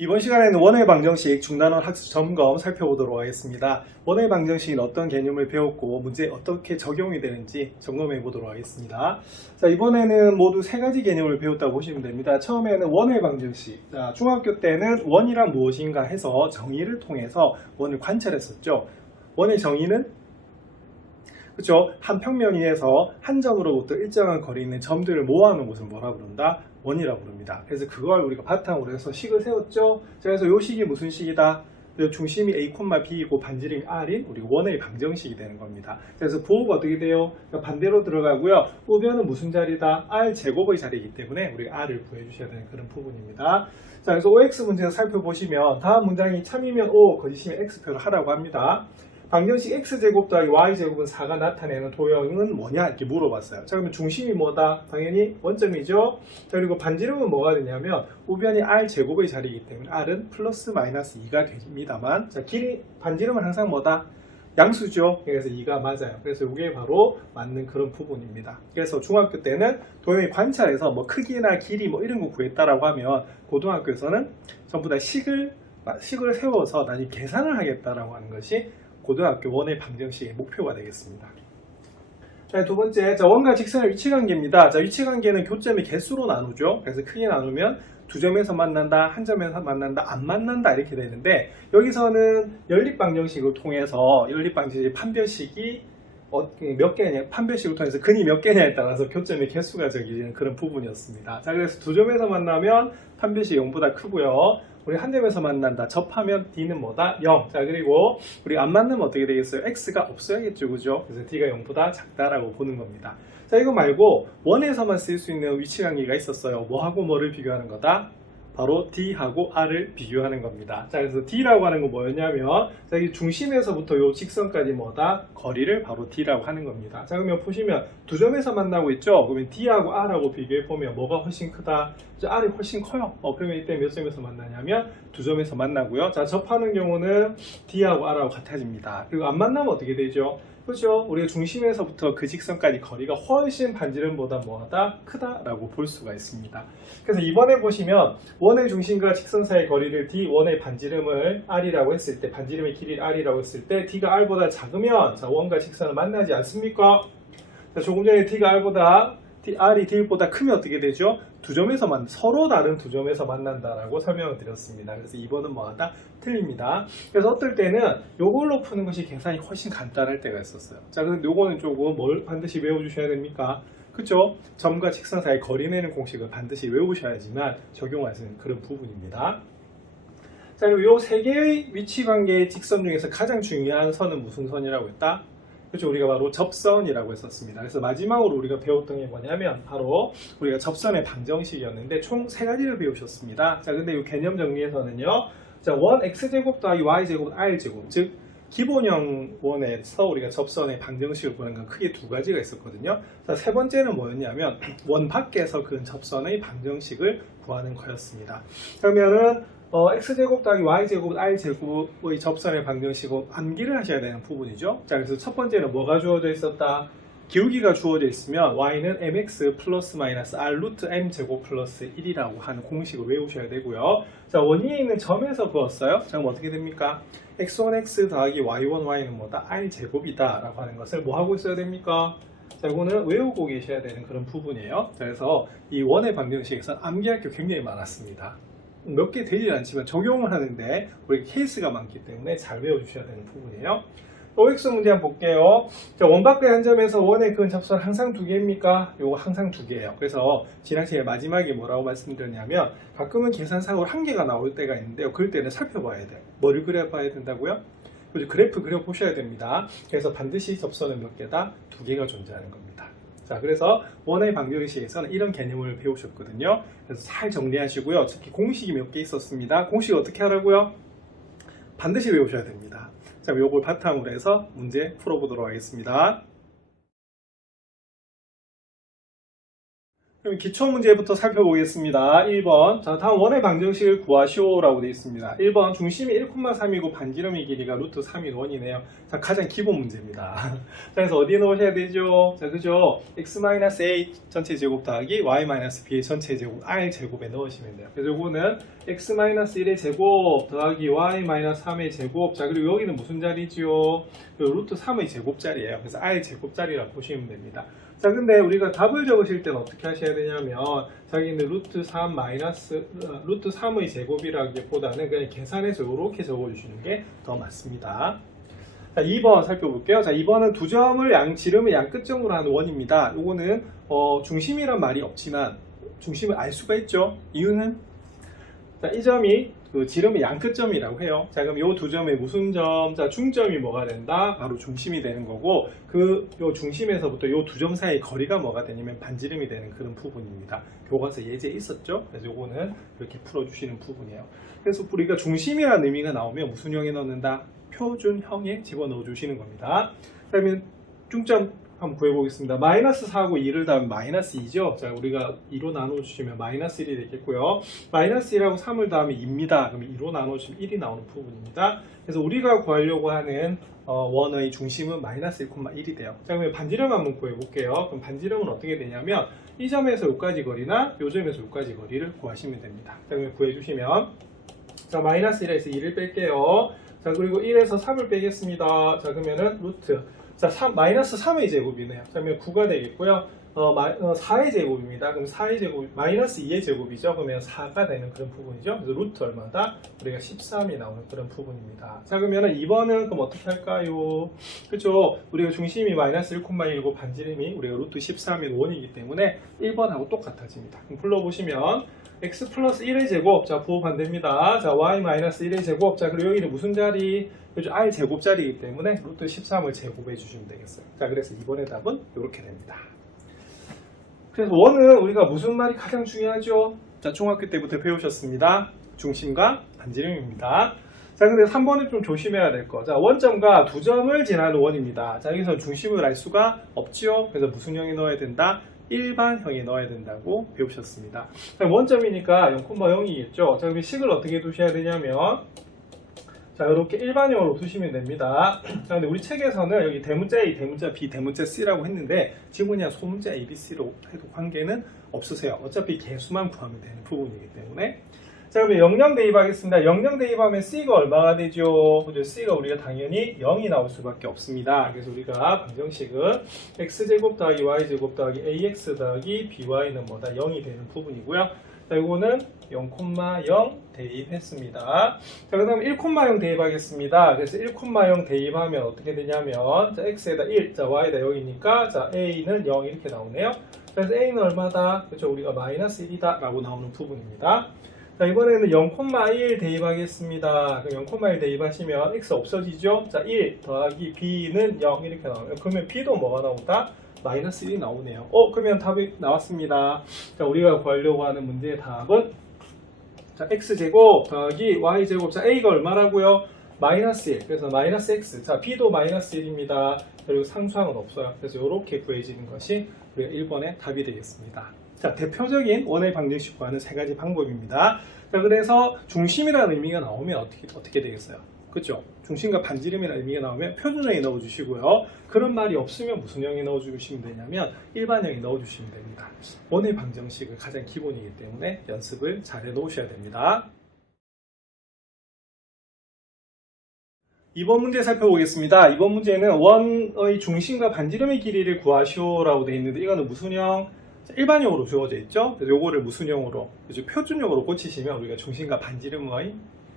이번 시간에는 원의 방정식 중단원 학습 점검 살펴보도록 하겠습니다. 원의 방정식은 어떤 개념을 배웠고 문제에 어떻게 적용이 되는지 점검해 보도록 하겠습니다. 자, 이번에는 모두 세 가지 개념을 배웠다고 보시면 됩니다. 처음에는 원의 방정식. 자, 중학교 때는 원이란 무엇인가 해서 정의를 통해서 원을 관찰했었죠. 원의 정의는 그렇죠? 한 평면 위에서 한 점으로부터 일정한 거리에 있는 점들을 모아놓은 것을 뭐라 부른다? 원이라고 부릅니다. 그래서 그걸 우리가 바탕으로 해서 식을 세웠죠. 자, 그래서 이 식이 무슨 식이다? 중심이 A, B이고 반지름이 R인 우리 원의 방정식이 되는 겁니다. 그래서 부호가 어떻게 돼요? 반대로 들어가고요. 우변은 무슨 자리다? R 제곱의 자리이기 때문에 우리가 R을 구해 주셔야 되는 그런 부분입니다. 자, 그래서 OX 문제에서 살펴보시면 다음 문장이 참이면 O, 거짓이면 X표를 하라고 합니다. 방정식 x제곱 더하기 y제곱은 4가 나타내는 도형은 뭐냐 이렇게 물어봤어요. 자, 그러면 중심이 뭐다? 당연히 원점이죠. 자, 그리고 반지름은 뭐가 되냐면 우변이 r제곱의 자리이기 때문에 r은 플러스 마이너스 2가 됩니다만, 자, 길이 반지름은 항상 뭐다? 양수죠. 그래서 2가 맞아요. 그래서 이게 바로 맞는 그런 부분입니다. 그래서 중학교 때는 도형의 관찰에서 뭐 크기나 길이 뭐 이런 거 구했다라고 하면 고등학교에서는 전부 다 식을 세워서 나중에 계산을 하겠다라고 하는 것이 고등학교 원의 방정식의 목표가 되겠습니다. 자, 두 번째, 자, 원과 직선의 위치관계입니다. 자, 위치관계는 교점의 개수로 나누죠. 그래서 크게 나누면 두 점에서 만난다, 한 점에서 만난다, 안 만난다 이렇게 되는데, 여기서는 연립방정식을 통해서 연립방정식 판별식이 몇 개냐, 판별식을 통해서 근이 몇 개냐에 따라서 교점의 개수가 적용되는 그런 부분이었습니다. 자, 그래서 두 점에서 만나면 판별식이 0보다 크고요. 우리 한 점에서 만난다. 접하면 D는 뭐다? 0. 자, 그리고 우리 안 만나면 어떻게 되겠어요? X가 없어야겠죠. 그죠? 그래서 D가 0보다 작다라고 보는 겁니다. 자, 이거 말고 원에서만 쓸 수 있는 위치관계가 있었어요. 뭐하고 뭐를 비교하는 거다? 바로 D하고 R을 비교하는 겁니다. 자, 그래서 D라고 하는 건 뭐였냐면, 자, 이 중심에서부터 이 직선까지 뭐다? 거리를 바로 D라고 하는 겁니다. 자, 그러면 보시면 두 점에서 만나고 있죠? 그러면 D하고 R하고 비교해보면 뭐가 훨씬 크다? R이 훨씬 커요. 그러면 이때 몇 점에서 만나냐면 두 점에서 만나고요. 자, 접하는 경우는 D하고 R하고 같아집니다. 그리고 안 만나면 어떻게 되죠? 그렇죠? 우리가 중심에서부터 그 직선까지 거리가 훨씬 반지름보다 뭐하다? 크다라고 볼 수가 있습니다. 그래서 이번에 보시면 원의 중심과 직선 사이의 거리를 D, 원의 반지름을 R이라고 했을 때, 반지름의 길이를 R이라고 했을 때 D가 R보다 작으면, 자, 원과 직선은 만나지 않습니까? 자, 조금 전에 D가 R이 D보다 크면 어떻게 되죠? 서로 다른 두 점에서 만난다라고 설명을 드렸습니다. 그래서 2번은 뭐하다? 틀립니다. 그래서 어떨 때는 이걸로 푸는 것이 계산이 훨씬 간단할 때가 있었어요. 자, 근데 요거는 조금 뭘 반드시 외워주셔야 됩니까? 그쵸? 점과 직선 사이 거리 내는 공식을 반드시 외우셔야지만 적용하시는 그런 부분입니다. 자, 그리고 요 세 개의 위치관계의 직선 중에서 가장 중요한 선은 무슨 선이라고 했다? 그렇죠. 우리가 바로 접선이라고 했었습니다. 그래서 마지막으로 우리가 배웠던 게 뭐냐면 바로 우리가 접선의 방정식이었는데 총 세 가지를 배우셨습니다. 자, 근데 이 개념 정리에서는요. 자, 원 x제곱 더하기 y제곱 r제곱, 즉 기본형 원에서 우리가 접선의 방정식을 보는 건 크게 두 가지가 있었거든요. 자, 세 번째는 뭐였냐면 원 밖에서 그 접선의 방정식을 구하는 거였습니다. 그러면은 x제곱 더하기 y제곱 r제곱의 접선의 방정식은 암기를 하셔야 되는 부분이죠. 자, 그래서 첫 번째는 뭐가 주어져 있었다? 기울기가 주어져 있으면 y는 mx 플러스 마이너스 r 루트 m 제곱 플러스 1이라고 하는 공식을 외우셔야 되고요. 자, 원위에 있는 점에서 그었어요. 자, 그럼 어떻게 됩니까? x1x 더하기 y1y는 뭐다? r 제곱이다 라고 하는 것을 뭐 하고 있어야 됩니까? 자, 이거는 외우고 계셔야 되는 그런 부분이에요. 자, 그래서 이 원의 방정식에서 암기할 게 굉장히 많았습니다. 몇 개 되지 않지만 적용을 하는데 우리 케이스가 많기 때문에 잘 외워주셔야 되는 부분이에요. OX 문제 한번 볼게요. 자, 원 밖의 한 점에서 원의 근 접선 항상 두 개입니까? 요거 항상 두 개예요. 그래서 지난 시간에 마지막에 뭐라고 말씀드렸냐면 가끔은 계산상으로 한 개가 나올 때가 있는데요. 그럴 때는 살펴봐야 돼요. 뭐를 그려봐야 된다고요? 그래프 그려보셔야 됩니다. 그래서 반드시 접선은 몇 개다? 두 개가 존재하는 겁니다. 자, 그래서 원의 방정식에서는 이런 개념을 배우셨거든요. 그래서 잘 정리하시고요. 특히 공식이 몇 개 있었습니다. 공식 어떻게 하라고요? 반드시 외우셔야 됩니다. 자, 요걸 바탕으로 해서 문제 풀어보도록 하겠습니다. 그럼 기초 문제부터 살펴보겠습니다. 1번. 자, 다음 원의 방정식을 구하시오라고 되어 있습니다. 1번. 중심이 1,3이고 반지름의 길이가 루트 3인 원이네요. 자, 가장 기본 문제입니다. 자, 그래서 어디에 넣으셔야 되죠? 자, 그죠? x-a 전체 제곱 더하기 y-b의 전체 제곱 r 제곱에 넣으시면 돼요. 그래서 요거는 x-1의 제곱 더하기 y-3의 제곱. 자, 그리고 여기는 무슨 자리지요? 루트 3의 제곱자리예요. 그래서 r 제곱자리라고 보시면 됩니다. 자, 근데 우리가 답을 적으실 때는 어떻게 하셔야 되냐면, 자기는 루트 3의 제곱이라기보다는 그냥 계산해서 이렇게 적어주시는 게 더 맞습니다. 자, 2번 살펴볼게요. 자, 2번은 두 점을 지름의 양 끝점으로 하는 원입니다. 요거는, 중심이란 말이 없지만, 중심을 알 수가 있죠. 이유는? 자, 이 점이 그 지름의 양 끝점이라고 해요. 자, 그럼 이 두 점의 무슨 점? 자, 중점이 뭐가 된다? 바로 중심이 되는 거고, 요 중심에서부터 요 두 점 사이의 거리가 뭐가 되냐면 반지름이 되는 그런 부분입니다. 교과서 예제에 있었죠? 그래서 요거는 이렇게 풀어주시는 부분이에요. 그래서 우리가 중심이라는 의미가 나오면 무슨 형에 넣는다? 표준형에 집어넣어 주시는 겁니다. 그러면 중점 한번 구해보겠습니다. 마이너스 4하고 2를 더하면 마이너스 2죠. 자, 우리가 2로 나눠주시면 마이너스 1이 되겠고요. 마이너스 1하고 3을 더하면 2입니다. 그럼 2로 나눠주시면 1이 나오는 부분입니다. 그래서 우리가 구하려고 하는 원의 중심은 마이너스 1,1이 돼요. 자, 그러면 반지름 한번 구해볼게요. 그럼 반지름은 어떻게 되냐면 이 점에서 여기까지 거리나 이 점에서 여기까지 거리를 구하시면 됩니다. 자, 그러면 구해주시면 자, 마이너스 1에서 2를 뺄게요. 자, 그리고 1에서 3을 빼겠습니다. 자, 그러면은 루트. 자, 마이너스 3의 제곱이네요. 그러면 9가 되겠고요. 4의 제곱입니다. 그럼 4의 제곱, 마이너스 2의 제곱이죠. 그러면 4가 되는 그런 부분이죠. 그래서 루트 얼마다? 우리가 13이 나오는 그런 부분입니다. 자, 그러면은 2번은 그럼 어떻게 할까요? 그쵸? 우리가 중심이 마이너스 1,1이고 반지름이 우리가 루트 13인 원이기 때문에 1번하고 똑같아집니다. 그럼 불러보시면 x 플러스 1의 제곱, 자, 부호 반대입니다. 자, y 마이너스 1의 제곱, 자, 그리고 여기는 무슨 자리? 그죠? r 제곱자리이기 때문에 루트 13을 제곱해 주시면 되겠어요. 자, 그래서 이번의 답은 이렇게 됩니다. 그래서 원은 우리가 무슨 말이 가장 중요하죠? 자, 중학교 때부터 배우셨습니다. 중심과 반지름입니다. 자, 근데 3번은 좀 조심해야 될 거. 자, 원점과 두 점을 지나는 원입니다. 자, 여기서 중심을 알 수가 없죠? 그래서 무슨 형에 넣어야 된다? 일반형에 넣어야 된다고 배우셨습니다. 자, 원점이니까 0,0이겠죠? 자, 그럼 식을 어떻게 두셔야 되냐면, 자, 이렇게 일반형으로 두시면 됩니다. 자, 근데 우리 책에서는 여기 대문자 A, 대문자 B, 대문자 C라고 했는데, 지금 그냥 소문자 A, B, C로 해도 관계는 없으세요. 어차피 개수만 구하면 되는 부분이기 때문에. 자, 그러면 영영 대입하겠습니다. 영영 대입하면 C가 얼마가 되죠? 그죠? C가 우리가 당연히 0이 나올 수밖에 없습니다. 그래서 우리가 방정식은 X제곱 더하기 Y제곱 더하기 AX 더하기 BY는 뭐다? 0이 되는 부분이고요. 자, 이거는 0,0 대입했습니다. 자, 그 다음에 1,0 대입하겠습니다. 그래서 1,0 대입하면 어떻게 되냐면, 자, X에다 1, 자, Y에다 0이니까, 자, A는 0 이렇게 나오네요. 그래서 A는 얼마다? 그렇죠? 우리가 마이너스 1이다 라고 나오는 부분입니다. 자, 이번에는 0,1 대입하겠습니다. 그럼 0,1 대입하시면 X 없어지죠? 자, 1 더하기 B는 0 이렇게 나와요. 그러면 B도 뭐가 나온다? 마이너스 1이 나오네요. 그러면 답이 나왔습니다. 자, 우리가 구하려고 하는 문제의 답은 자, X제곱 더하기 Y제곱. 자, A가 얼마라고요? 마이너스 1. 그래서 마이너스 X. 자, B도 마이너스 1입니다. 그리고 상수항은 없어요. 그래서 이렇게 구해지는 것이 우리가 1번의 답이 되겠습니다. 자, 대표적인 원의 방정식 구하는 세 가지 방법입니다. 자, 그래서 중심이라는 의미가 나오면 어떻게 되겠어요? 그렇죠? 중심과 반지름이라는 의미가 나오면 표준형에 넣어주시고요. 그런 말이 없으면 무슨 형에 넣어주시면 되냐면 일반형에 넣어주시면 됩니다. 원의 방정식은 가장 기본이기 때문에 연습을 잘 해놓으셔야 됩니다. 2번 문제 살펴보겠습니다. 이번 문제는 원의 중심과 반지름의 길이를 구하시오라고 되어 있는데 이거는 무슨 형? 일반형으로 주어져 있죠. 그래서 요거를 무슨 형으로? 그래서 표준형으로 고치시면 우리가 중심과 반지름의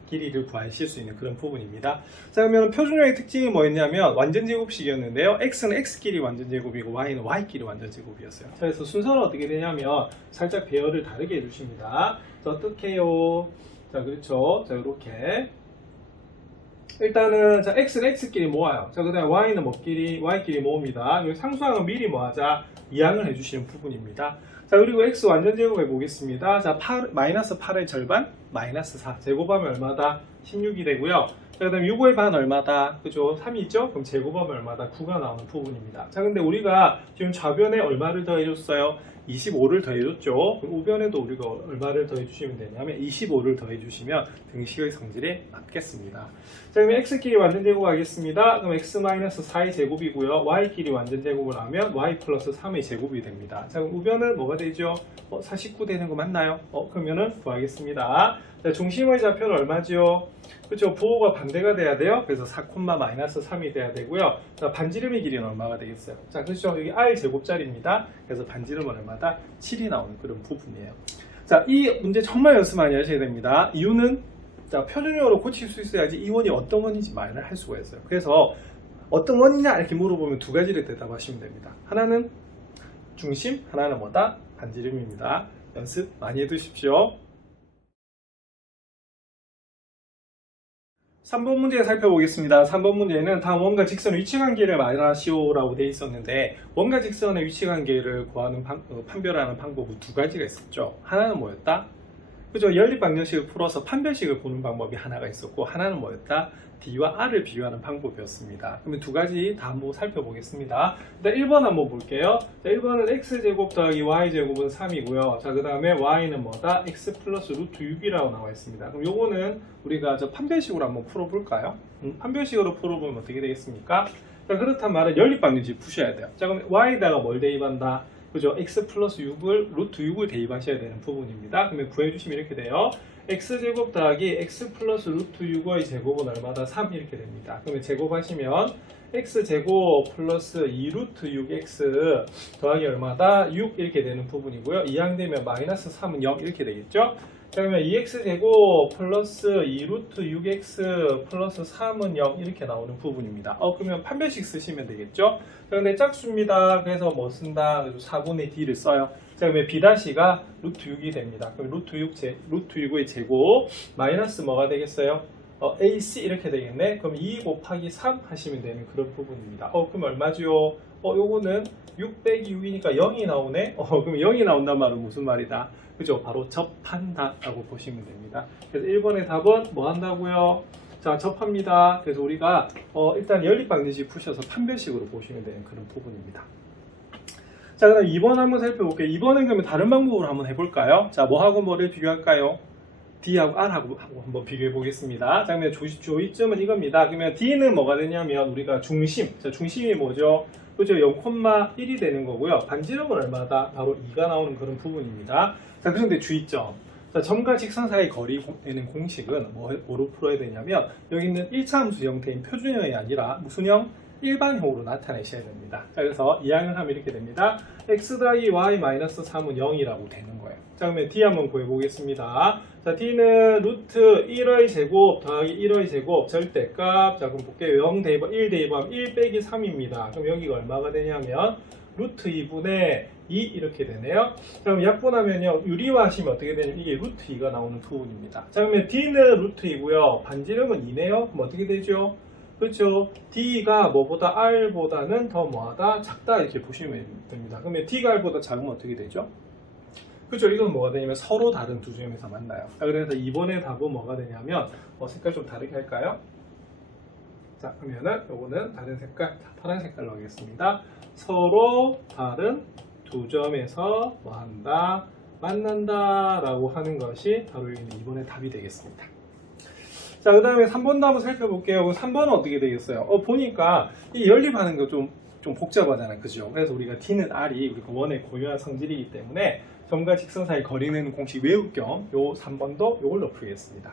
길이를 구하실 수 있는 그런 부분입니다. 자, 그러면 표준형의 특징이 뭐였냐면 완전제곱식이었는데요. x는 x끼리 완전제곱이고 y는 y끼리 완전제곱이었어요. 자, 그래서 순서는 어떻게 되냐면 살짝 배열을 다르게 해주십니다. 자, 어떻게 해요? 자, 그렇죠. 자, 이렇게 일단은 자, x는 x끼리 모아요. 자, 그 다음에 y는 y끼리 모읍니다. 여기 상수항은 미리 뭐하자? 이항을 해주시는 부분입니다. 자, 그리고 x 완전제곱 해보겠습니다. 자, 마이너스 8의 절반, 마이너스 4. 제곱하면 얼마다? 16이 되고요. 자, 그 다음에 6의 반 얼마다? 그죠? 3이 있죠? 그럼 제곱하면 얼마다? 9가 나오는 부분입니다. 자, 근데 우리가 지금 좌변에 얼마를 더해줬어요? 25를 더해줬죠. 그럼 우변에도 우리가 얼마를 더해주시면 되냐면 25를 더해주시면 등식의 성질에 맞겠습니다. 자, 그럼 x끼리 완전 제곱하겠습니다. 그럼 x-4의 제곱이고요. y끼리 완전 제곱을 하면 y 플러스 3의 제곱이 됩니다. 자, 그럼 우변은 뭐가 되죠? 49 되는 거 맞나요? 그러면은 구하겠습니다. 자, 중심의 좌표는 얼마죠? 그렇죠. 부호가 반대가 돼야 돼요. 그래서 4,-3이 돼야 되고요. 자, 반지름의 길이는 얼마가 되겠어요? 자, 그렇죠. 여기 r 제곱짜리입니다. 그래서 반지름은 얼마다? 7이 나오는 그런 부분이에요. 자, 이 문제 정말 연습 많이 하셔야 됩니다. 이유는 자, 표준형으로 고칠 수 있어야지 이 원이 어떤 원인지 말을 할 수가 있어요. 그래서 어떤 원이냐 이렇게 물어보면 두 가지를 대답하시면 됩니다. 하나는 중심, 하나는 뭐다? 반지름입니다. 연습 많이 해두십시오. 3번 문제 살펴보겠습니다. 3번 문제는 다음 원과 직선의 위치관계를 말하시오라고 되어 있었는데 원과 직선의 위치관계를 구하는 판별하는 방법은 두 가지가 있었죠. 하나는 뭐였다? 그죠? 연립방정식을 풀어서 판별식을 보는 방법이 하나가 있었고 하나는 뭐였다? D와 R을 비교하는 방법이었습니다. 그러면 두 가지 다 한번 살펴보겠습니다. 일단 1번 한번 볼게요. 자, 1번은 x제곱 더하기 y제곱은 3이고요. 자, 그 다음에 y는 뭐다? x 플러스 루트 6이라고 나와 있습니다. 그럼 요거는 우리가 저 판별식으로 한번 풀어볼까요? 판별식으로 풀어보면 어떻게 되겠습니까? 자, 그렇단 말은 연립방정식 푸셔야 돼요. 자, 그럼 y에다가 뭘 대입한다? 그죠? x 플러스 6을 루트 6을 대입하셔야 되는 부분입니다. 그러면 구해주시면 이렇게 돼요. x제곱 더하기 x 플러스 루트 6의 제곱은 얼마다? 3 이렇게 됩니다. 그러면 제곱하시면 x제곱 플러스 2 루트 6x 더하기 얼마다? 6 이렇게 되는 부분이고요. 이항되면 마이너스 3은 0 이렇게 되겠죠? 그러면 2x제곱 플러스 2 루트 6x 플러스 3은 0 이렇게 나오는 부분입니다. 그러면 판별식 쓰시면 되겠죠? 그런데 짝수입니다. 그래서 뭐 쓴다? 4분의 d를 써요. 자, 그러면 b-가 루트 6이 됩니다. 그럼 루트 6의 제곱 마이너스 뭐가 되겠어요? ac 이렇게 되겠네. 그럼 2 곱하기 3 하시면 되는 그런 부분입니다. 그럼 얼마죠? 요거는 6 빼기 6이니까 0이 나오네. 그럼 0이 나온단 말은 무슨 말이다? 그죠? 바로 접한다 라고 보시면 됩니다. 그래서 1번의 답은 뭐 한다고요? 자, 접합니다. 그래서 우리가 일단 연립방정식 푸셔서 판별식으로 보시면 되는 그런 부분입니다. 자, 그다음 2번 한번 살펴볼게요. 2번은 그러면 다른 방법으로 한번 해볼까요? 자, 뭐하고 뭐를 비교할까요? D하고 R하고 한번 비교해 보겠습니다. 자, 그러면 조이점은 이겁니다. 그러면 D는 뭐가 되냐면 우리가 중심. 자, 중심이 뭐죠? 그죠? 0,1이 되는 거고요. 반지름은 얼마다? 바로 2가 나오는 그런 부분입니다. 자, 그런데 주의점. 자, 점과 직선 사이 거리 되는 공식은 뭐로 풀어야 되냐면 여기 있는 1차 함수 형태인 표준형이 아니라 무슨 형? 일반형으로 나타내셔야 됩니다. 자, 그래서 이항을 하면 이렇게 됩니다. x 더하기 y 마이너스 3은 0이라고 되는 거예요. 자, 그러면 D 한번 구해보겠습니다. 자, D는 루트 1의 제곱 더하기 1의 제곱 절대값. 자, 그럼 볼게요. 0 대입, 1 대입하면 1 빼기 3입니다. 그럼 여기가 얼마가 되냐면 루트 2분의 2 이렇게 되네요. 자, 그럼 약분하면요. 유리화하시면 어떻게 되냐면 이게 루트 2가 나오는 부분입니다. 자, 그러면 D는 루트 2고요. 반지름은 2네요. 그럼 어떻게 되죠? 그렇죠. D가 뭐보다 R보다는 더 뭐하다? 작다 이렇게 보시면 됩니다. 그러면 D가 R보다 작으면 어떻게 되죠? 그렇죠. 이건 뭐가 되냐면 서로 다른 두 점에서 만나요. 자, 그래서 이번에 답은 뭐가 되냐면 색깔 좀 다르게 할까요? 자, 그러면은 요거는 다른 색깔, 파란 색깔로 하겠습니다. 서로 다른 두 점에서 뭐한다? 만난다 라고 하는 것이 바로 이번에 답이 되겠습니다. 자, 그 다음에 3번도 한번 살펴볼게요. 3번은 어떻게 되겠어요? 보니까 이 연립하는 거 좀 복잡하잖아요. 그죠? 그래서 우리가 D는 R이 우리가 원의 고유한 성질이기 때문에 점과 직선 사이 거리는 공식 외울 겸 요 3번도 요걸로 풀겠습니다.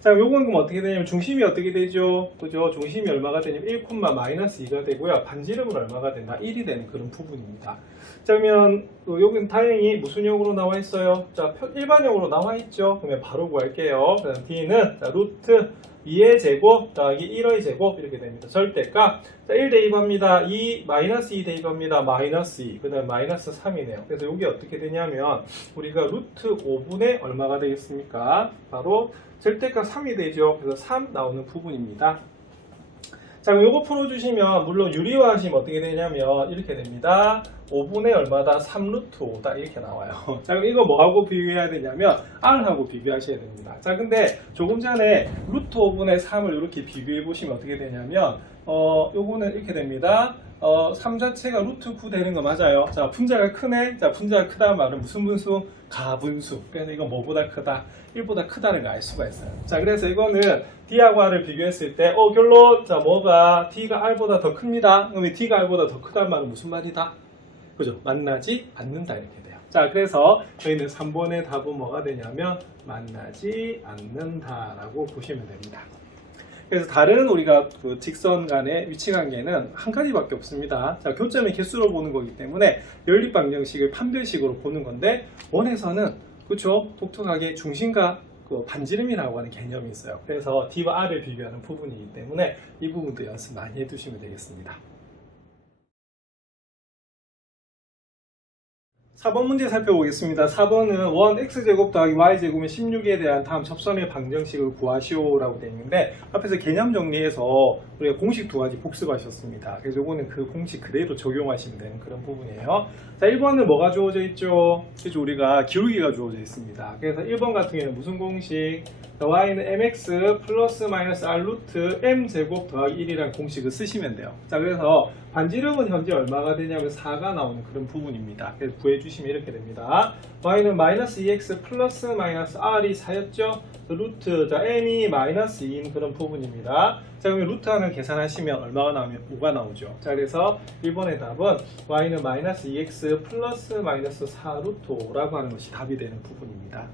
자, 요건 그럼 어떻게 되냐면 중심이 어떻게 되죠? 그죠? 중심이 얼마가 되냐면 1,-2가 되고요. 반지름은 얼마가 된다? 1이 되는 그런 부분입니다. 자, 그러면 여기는 다행히 무슨 형으로 나와 있어요? 자, 일반형으로 나와 있죠. 그러면 바로 구할게요. 그다음 D는 루트 2의 제곱 더하기 1의 제곱 이렇게 됩니다. 절대값. 자, 1 대입합니다. 2 마이너스 2 대입합니다. 마이너스 2. 그 다음 마이너스 3이네요. 그래서 이게 어떻게 되냐면 우리가 루트 5분의 얼마가 되겠습니까? 바로 절대값 3이 되죠. 그래서 3 나오는 부분입니다. 자, 그럼 요거 풀어주시면 물론 유리화하시면 어떻게 되냐면 이렇게 됩니다. 5분의 얼마다? 3루트 5다 이렇게 나와요. 자, 그럼 이거 뭐하고 비교해야 되냐면 R하고 비교하셔야 됩니다. 자, 근데 조금 전에 루트 5분의 3을 이렇게 비교해 보시면 어떻게 되냐면 요거는 이렇게 됩니다. 3 자체가 루트 9 되는 거 맞아요. 자, 분자가 크네. 자, 분자가 크다는 말은 무슨 분수? 가분수. 그래서 이건 뭐보다 크다? 1보다 크다는 걸 알 수가 있어요. 자, 그래서 이거는 D하고 R을 비교했을 때, 결론. 자, 뭐가 D가 R보다 더 큽니다. 그러면 D가 R보다 더 크다는 말은 무슨 말이다? 그죠? 만나지 않는다. 이렇게 돼요. 자, 그래서 저희는 3번의 답은 뭐가 되냐면, 만나지 않는다라고 보시면 됩니다. 그래서 다른 우리가 그 직선 간의 위치 관계는 한 가지밖에 없습니다. 자, 교점의 개수로 보는 거기 때문에 연립 방정식을 판별식으로 보는 건데, 원에서는 그렇죠, 독특하게 중심과 그 반지름이라고 하는 개념이 있어요. 그래서 D와 R을 비교하는 부분이기 때문에 이 부분도 연습 많이 해두시면 되겠습니다. 4번 문제 살펴보겠습니다. 4번은 원 x제곱 더하기 y제곱은 16에 대한 다음 접선의 방정식을 구하시오라고 되어 있는데, 앞에서 개념 정리해서 우리가 공식 두 가지 복습하셨습니다. 그래서 이거는 그 공식 그대로 적용하시면 되는 그런 부분이에요. 자, 1번은 뭐가 주어져 있죠? 그래서 우리가 기울기가 주어져 있습니다. 그래서 1번 같은 경우에는 무슨 공식? y는 mx 플러스 마이너스 r 루트 m제곱 더하기 1이라는 공식을 쓰시면 돼요. 자, 그래서 반지름은 현재 얼마가 되냐면 4가 나오는 그런 부분입니다. 그래서 구해주시면 이렇게 됩니다. y는 마이너스 2x 플러스 마이너스 r이 4였죠? 루트, 자, m이 마이너스 2인 그런 부분입니다. 자, 그러면 루트 하나 계산하시면 얼마가 나오면 5가 나오죠. 자, 그래서 1번의 답은 y는 마이너스 2x 플러스 마이너스 4 루트 5라고 하는 것이 답이 되는 부분입니다.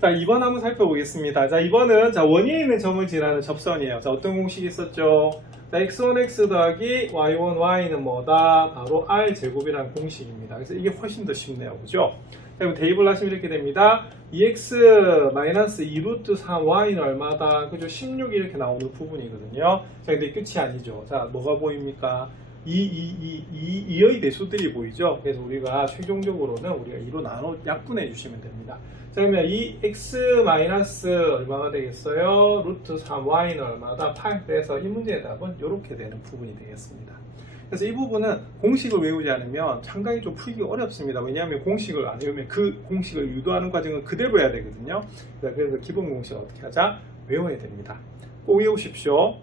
자, 2번 한번 살펴보겠습니다. 자, 2번은 자, 원위에 있는 점을 지나는 접선이에요. 자, 어떤 공식이 있었죠? 자, x1x 더하기 y1 y는 뭐다? 바로 r제곱이라는 공식입니다. 그래서 이게 훨씬 더 쉽네요. 그죠? 자, 그럼 대입을 하시면 이렇게 됩니다. 2x 마이너스 2 루트 3y는 얼마다? 그죠? 16이 이렇게 나오는 부분이거든요. 자, 근데 끝이 아니죠. 자, 뭐가 보입니까? 2의 배수들이 보이죠? 그래서 우리가 최종적으로는 우리가 2로 나눠 약분해 주시면 됩니다. 자, 그러면 이 x 마이너스 얼마가 되겠어요? 루트 3y는 얼마다? 8. 그래서 이 문제의 답은 이렇게 되는 부분이 되겠습니다. 그래서 이 부분은 공식을 외우지 않으면 상당히 좀 풀기 어렵습니다. 왜냐하면 공식을 안 외우면 그 공식을 유도하는 과정은 그대로 해야 되거든요. 그래서 기본 공식을 어떻게 하자? 외워야 됩니다. 꼭 외우십시오.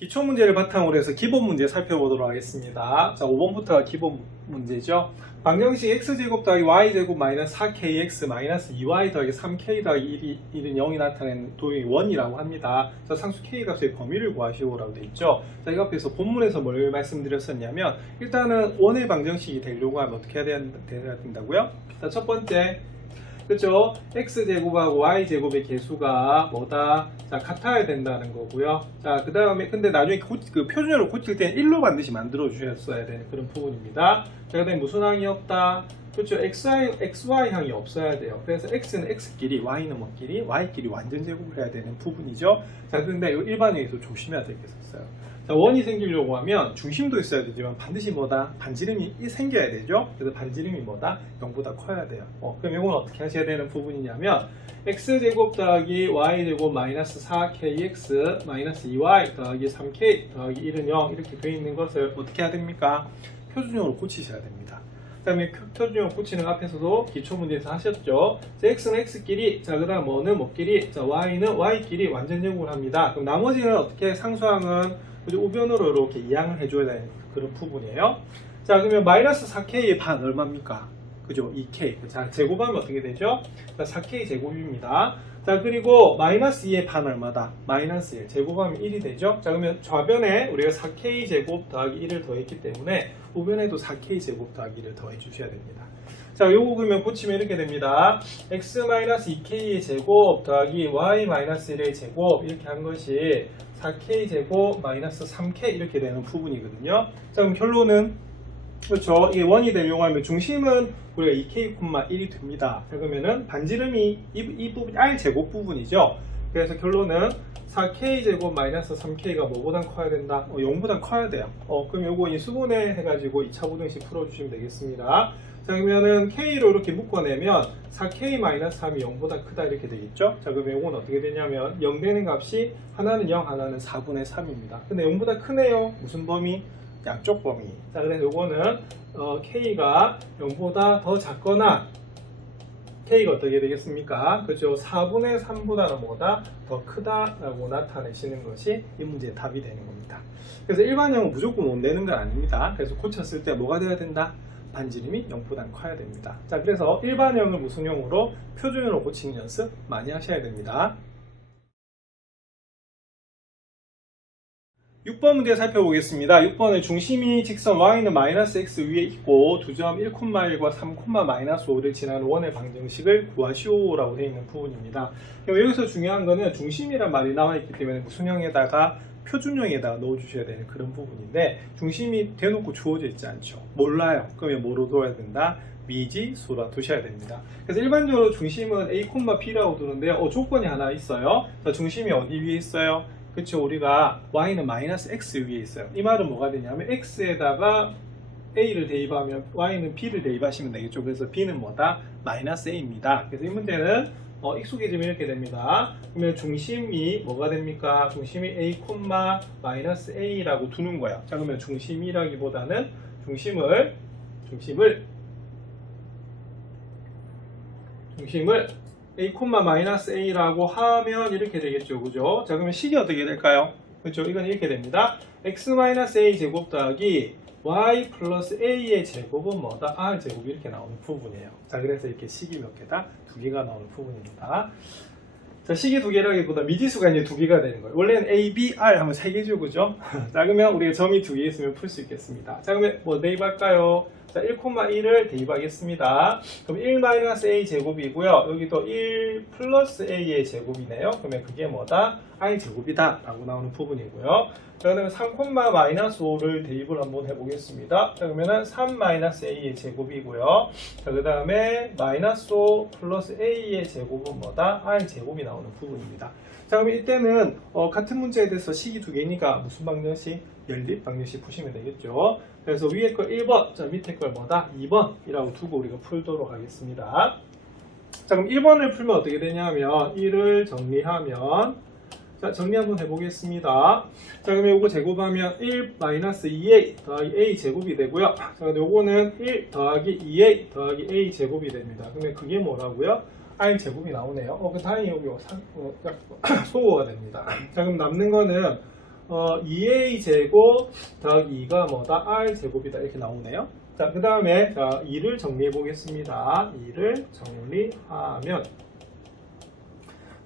기초 문제를 바탕으로 해서 기본 문제 살펴보도록 하겠습니다. 자, 5번부터가 기본 문제죠. 방정식 x제곱 더하기 y제곱 마이너스 4kx 마이너스 2y 더하기 3k 더하기 1은 0이 나타내는 도형이 1이라고 합니다. 자, 상수 k 값의 범위를 구하시오라고 되어 있죠. 자, 이 앞에서 본문에서 뭘 말씀드렸었냐면, 일단은 원의 방정식이 되려고 하면 어떻게 해야 된다고요? 자, 첫 번째, 그렇죠? x제곱하고 y제곱의 개수가 뭐다? 자, 같아야 된다는 거고요. 자, 그 다음에 근데 나중에 그 표준어를 고칠 때는 1로 반드시 만들어 주셨어야 되는 그런 부분입니다. 자, 그 다음에 무슨 항이 없다? 그렇죠? xy 항이 없어야 돼요. 그래서 x는 x끼리, y는 뭐끼리? y끼리 완전 제곱을 해야 되는 부분이죠. 자, 근데 일반에서 조심해야 될 게 있어요. 자, 원이 생기려고 하면 중심도 있어야 되지만 반드시 뭐다? 반지름이 생겨야 되죠. 그래서 반지름이 뭐다? 0보다 커야 돼요. 그럼 이건 어떻게 하셔야 되는 부분이냐면, x제곱 더하기 y제곱 마이너스 4kx 마이너스 2y 더하기 3k 더하기 1은 0 이렇게 되어 있는 것을 어떻게 해야 됩니까? 표준형으로 고치셔야 됩니다. 그 다음에 표준형 고치는 앞에서도 기초문제에서 하셨죠. 자, x는 x끼리, 자, 그 다음 뭐는 뭐끼리, 자, y는 y끼리 완전 제곱을 합니다. 그럼 나머지는 어떻게 상수항은 우변으로 이렇게 이항을 해줘야 되는 그런 부분이에요. 자, 그러면 마이너스 4k의 반 얼마입니까? 그죠? 2k. 자, 제곱하면 어떻게 되죠? 자, 4k 제곱입니다. 자, 그리고 마이너스 2의 반 얼마다? 마이너스 1. 제곱하면 1이 되죠? 자, 그러면 좌변에 우리가 4k 제곱 더하기 1을 더했기 때문에 우변에도 4k 제곱 더하기 1을 더해 주셔야 됩니다. 자, 요거 그러면 고치면 이렇게 됩니다. x-2k의 제곱 더하기 y-1의 제곱 이렇게 한 것이 4k 제곱 마이너스 3k 이렇게 되는 부분이거든요. 자, 그럼 결론은 그렇죠. 이게 1이 되려고 하면 중심은 우리가 2k,1이 됩니다. 자, 그러면은 반지름이 이 부분 r 제곱 부분이죠. 그래서 결론은 4k 제곱 마이너스 3k가 뭐보단 커야 된다? 0보단 커야 돼요. 그럼 요거 인수분해 해가지고 2차 부등식 풀어주시면 되겠습니다. 자, 그러면은 k로 이렇게 묶어내면 4k 마이너스 3이 0보다 크다 이렇게 되겠죠? 자, 그러면 요건 어떻게 되냐면 0 되는 값이 하나는 0, 하나는 4분의 3입니다. 근데 0보다 크네요. 무슨 범위? 양쪽 범위. 자, 그래서 요거는 k가 0보다 더 작거나 K가 어떻게 되겠습니까? 그죠? 4분의 3보다는 뭐다? 더 크다라고 나타내시는 것이 이 문제의 답이 되는 겁니다. 그래서 일반형은 무조건 못 내는 건 아닙니다. 그래서 고쳤을 때 뭐가 돼야 된다? 반지름이 0보다 커야 됩니다. 자, 그래서 일반형을 무슨형으로 표준형으로 고치는 연습 많이 하셔야 됩니다. 6번 문제 살펴보겠습니다. 6번은 중심이 직선 y는 마이너스 x 위에 있고 두 점 1,1과 3,-5를 지나는 원의 방정식을 구하시오라고 되어 있는 부분입니다. 여기서 중요한 거는 중심이란 말이 나와 있기 때문에 무슨형에다가 표준형에다가 넣어주셔야 되는 그런 부분인데 중심이 대놓고 주어져 있지 않죠. 몰라요. 그러면 뭐로 둬야 된다? 미지수로 두셔야 됩니다. 그래서 일반적으로 중심은 a, b라고 두는데요. 조건이 하나 있어요. 중심이 어디 위에 있어요? 그렇죠. 우리가 y는 마이너스 x 위에 있어요. 이 말은 뭐가 되냐면 x에다가 a를 대입하면 y는 b를 대입하시면 되겠죠. 그래서 b는 뭐다? 마이너스 a입니다. 그래서 이 문제는 익숙해지면 이렇게 됩니다. 그러면 중심이 뭐가 됩니까? 중심이 a, 마이너스 a라고 두는 거예요. 자, 그러면 중심이라기보다는 중심을 a, 마이너스 a라고 하면 이렇게 되겠죠. 그죠? 자, 그러면 식이 어떻게 될까요? 그렇죠? 이건 이렇게 됩니다. x 마이너스 a 제곱 더하기 y 플러스 a의 제곱은 뭐다? r 제곱이 이렇게 나오는 부분이에요. 자, 그래서 이렇게 식이 몇 개다? 두 개가 나오는 부분입니다. 자, 식이 두 개라기보다 미지수가 이제 두 개가 되는 거예요. 원래는 a, b, r 하면 세 개죠. 그죠? 자, 그러면 우리가 점이 두 개 있으면 풀 수 있겠습니다. 자, 그러면 뭐 대입할까요? 자, 1,1을 대입하겠습니다. 그럼 1-a 제곱이고요. 여기도 1 플러스 a의 제곱이네요. 그러면 그게 뭐다? i 제곱이다 라고 나오는 부분이고요. 자, 그러면 3,-5를 대입을 한번 해보겠습니다. 자, 그러면은 3-a의 제곱이고요. 자, 그 다음에 마이너스 5 플러스 a의 제곱은 뭐다? i 제곱이 나오는 부분입니다. 자, 그러면 이때는 같은 문제에 대해서 식이 두 개니까 무슨 방정식? 연립 방정식 푸시면 되겠죠. 그래서 위에 걸 1번, 자, 밑에 걸 뭐다? 2번이라고 두고 우리가 풀도록 하겠습니다. 자, 그럼 1번을 풀면 어떻게 되냐면 1을 정리하면, 자, 정리 한번 해보겠습니다. 자, 그러면 이거 제곱하면 1-2a 더하기 a 제곱이 되고요. 자, 근데 요거는 1 더하기 2a 더하기 a 제곱이 됩니다. 그러면 그게 뭐라고요? r 제곱이 나오네요. 다행히 여기 소거가 됩니다. 자, 그럼 남는 거는 2a 제곱 더하기 2가 뭐다? r 제곱이다. 이렇게 나오네요. 자, 그 다음에 2를 정리해 보겠습니다. 2를 정리하면,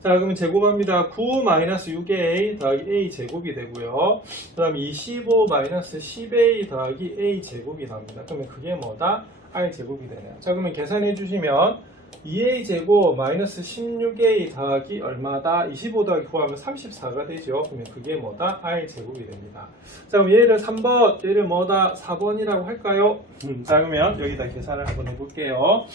자, 그러면 제곱합니다. 9-6a 더하기 a 제곱이 되고요. 그 다음에 25-10a 더하기 a 제곱이 나옵니다. 그러면 그게 뭐다? r 제곱이 되네요. 자, 그러면 계산해 주시면 2a 제곱 마이너스 16a 더하기 얼마다? 25 더하기 9하면 34가 되죠. 그러면 그게 뭐다? r 제곱이 됩니다. 자, 그럼 얘를 3번, 얘를 뭐다? 4번이라고 할까요? 자, 그러면 여기다 계산을 한번 해볼게요.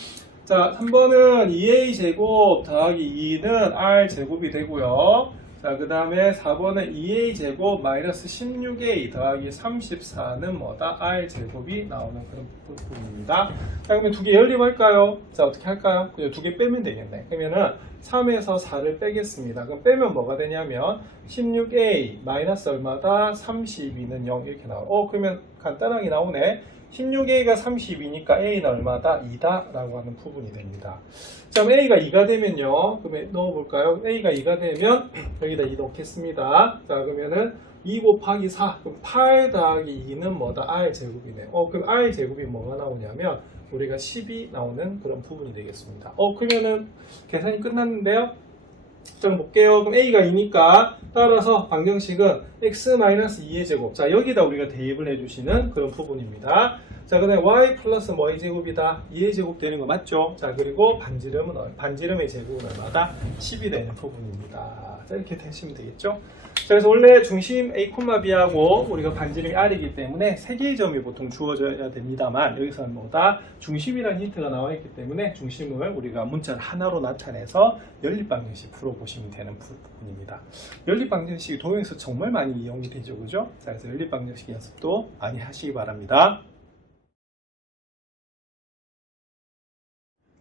자, 3번은 2a 제곱 더하기 2는 r 제곱이 되고요. 자, 그 다음에 4번은 2a 제곱 마이너스 16a 더하기 34는 뭐다? r 제곱이 나오는 그런 부분입니다. 자, 그러면 두 개 연립할까요? 자, 어떻게 할까요? 그냥 두 개 빼면 되겠네. 그러면은 3에서 4를 빼겠습니다. 그럼 빼면 뭐가 되냐면 16a 마이너스 얼마다? 32는 0 이렇게 나와요. 그러면 간단하게 나오네. 16a가 32니까 a는 얼마다? 2다 라고 하는 부분이 됩니다. 자, 그럼 a가 2가 되면요. 그러면 넣어볼까요? a가 2가 되면 여기다 2 넣겠습니다. 자, 그러면은 2 곱하기 4. 그럼 8 더하기 2는 뭐다? r 제곱이네요. 그럼 r 제곱이 뭐가 나오냐면 우리가 10이 나오는 그런 부분이 되겠습니다. 그러면은 계산이 끝났는데요. 자, 볼게요. 그럼 a가 2니까 따라서 방정식은 x-2의 제곱. 자, 여기다 우리가 대입을 해주시는 그런 부분입니다. 자, 그 다음에 y 플러스 y 제곱이다. 2의 제곱 되는 거 맞죠? 자, 그리고 반지름의 제곱은 얼마다? 10이 되는 부분입니다. 자, 이렇게 되시면 되겠죠? 자, 그래서 원래 중심 a, b하고 우리가 반지름이 r이기 때문에 3개의 점이 보통 주어져야 됩니다만 여기서는 뭐다? 중심이라는 힌트가 나와 있기 때문에 중심을 우리가 문자를 하나로 나타내서 연립방정식 풀어보시면 되는 부분입니다. 연립방정식이 도형에서 정말 많이 이용이 되죠. 그죠? 자, 그래서 연립방정식 연습도 많이 하시기 바랍니다.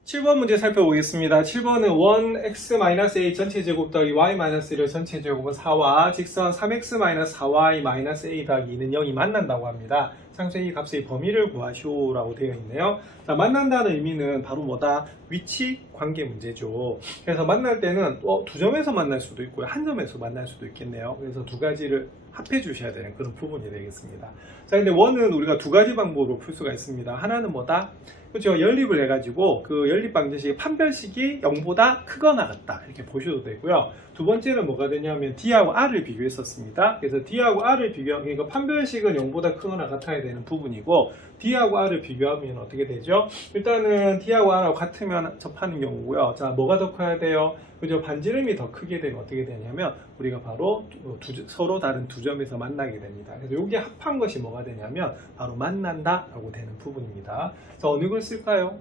7번 문제 살펴보겠습니다. 7번은 1x-a 전체 제곱 더하기 y-1의 전체 제곱은 4와 직선 3x-4y-a 더하기 2는 0이 만난다고 합니다. 상수의 이 값의 범위를 구하시오라고 되어 있네요. 자, 만난다는 의미는 바로 뭐다? 위치 관계 문제죠. 그래서 만날 때는 두 점에서 만날 수도 있고요. 한 점에서 만날 수도 있겠네요. 그래서 두 가지를 합해 주셔야 되는 그런 부분이 되겠습니다. 자, 근데 원은 우리가 두 가지 방법으로 풀 수가 있습니다. 하나는 뭐다? 그렇죠. 연립을 해가지고 그 연립 방정식의 판별식이 0보다 크거나 같다 이렇게 보셔도 되고요. 두 번째는 뭐가 되냐면 D하고 R을 비교했었습니다. 그래서 D하고 R을 그러니까 판별식은 0보다 크거나 같아야 되는 부분이고 D하고 R을 비교하면 어떻게 되죠? 일단은 D하고 R하고 같으면 접하는 경우고요. 자, 뭐가 더 커야 돼요? 그죠? 반지름이 더 크게 되면 어떻게 되냐면 우리가 바로 서로 다른 두 점에서 만나게 됩니다. 그래서 이게 합한 것이 뭐가 되냐면 바로 만난다라고 되는 부분입니다. 자, 어느 걸 쓸까요?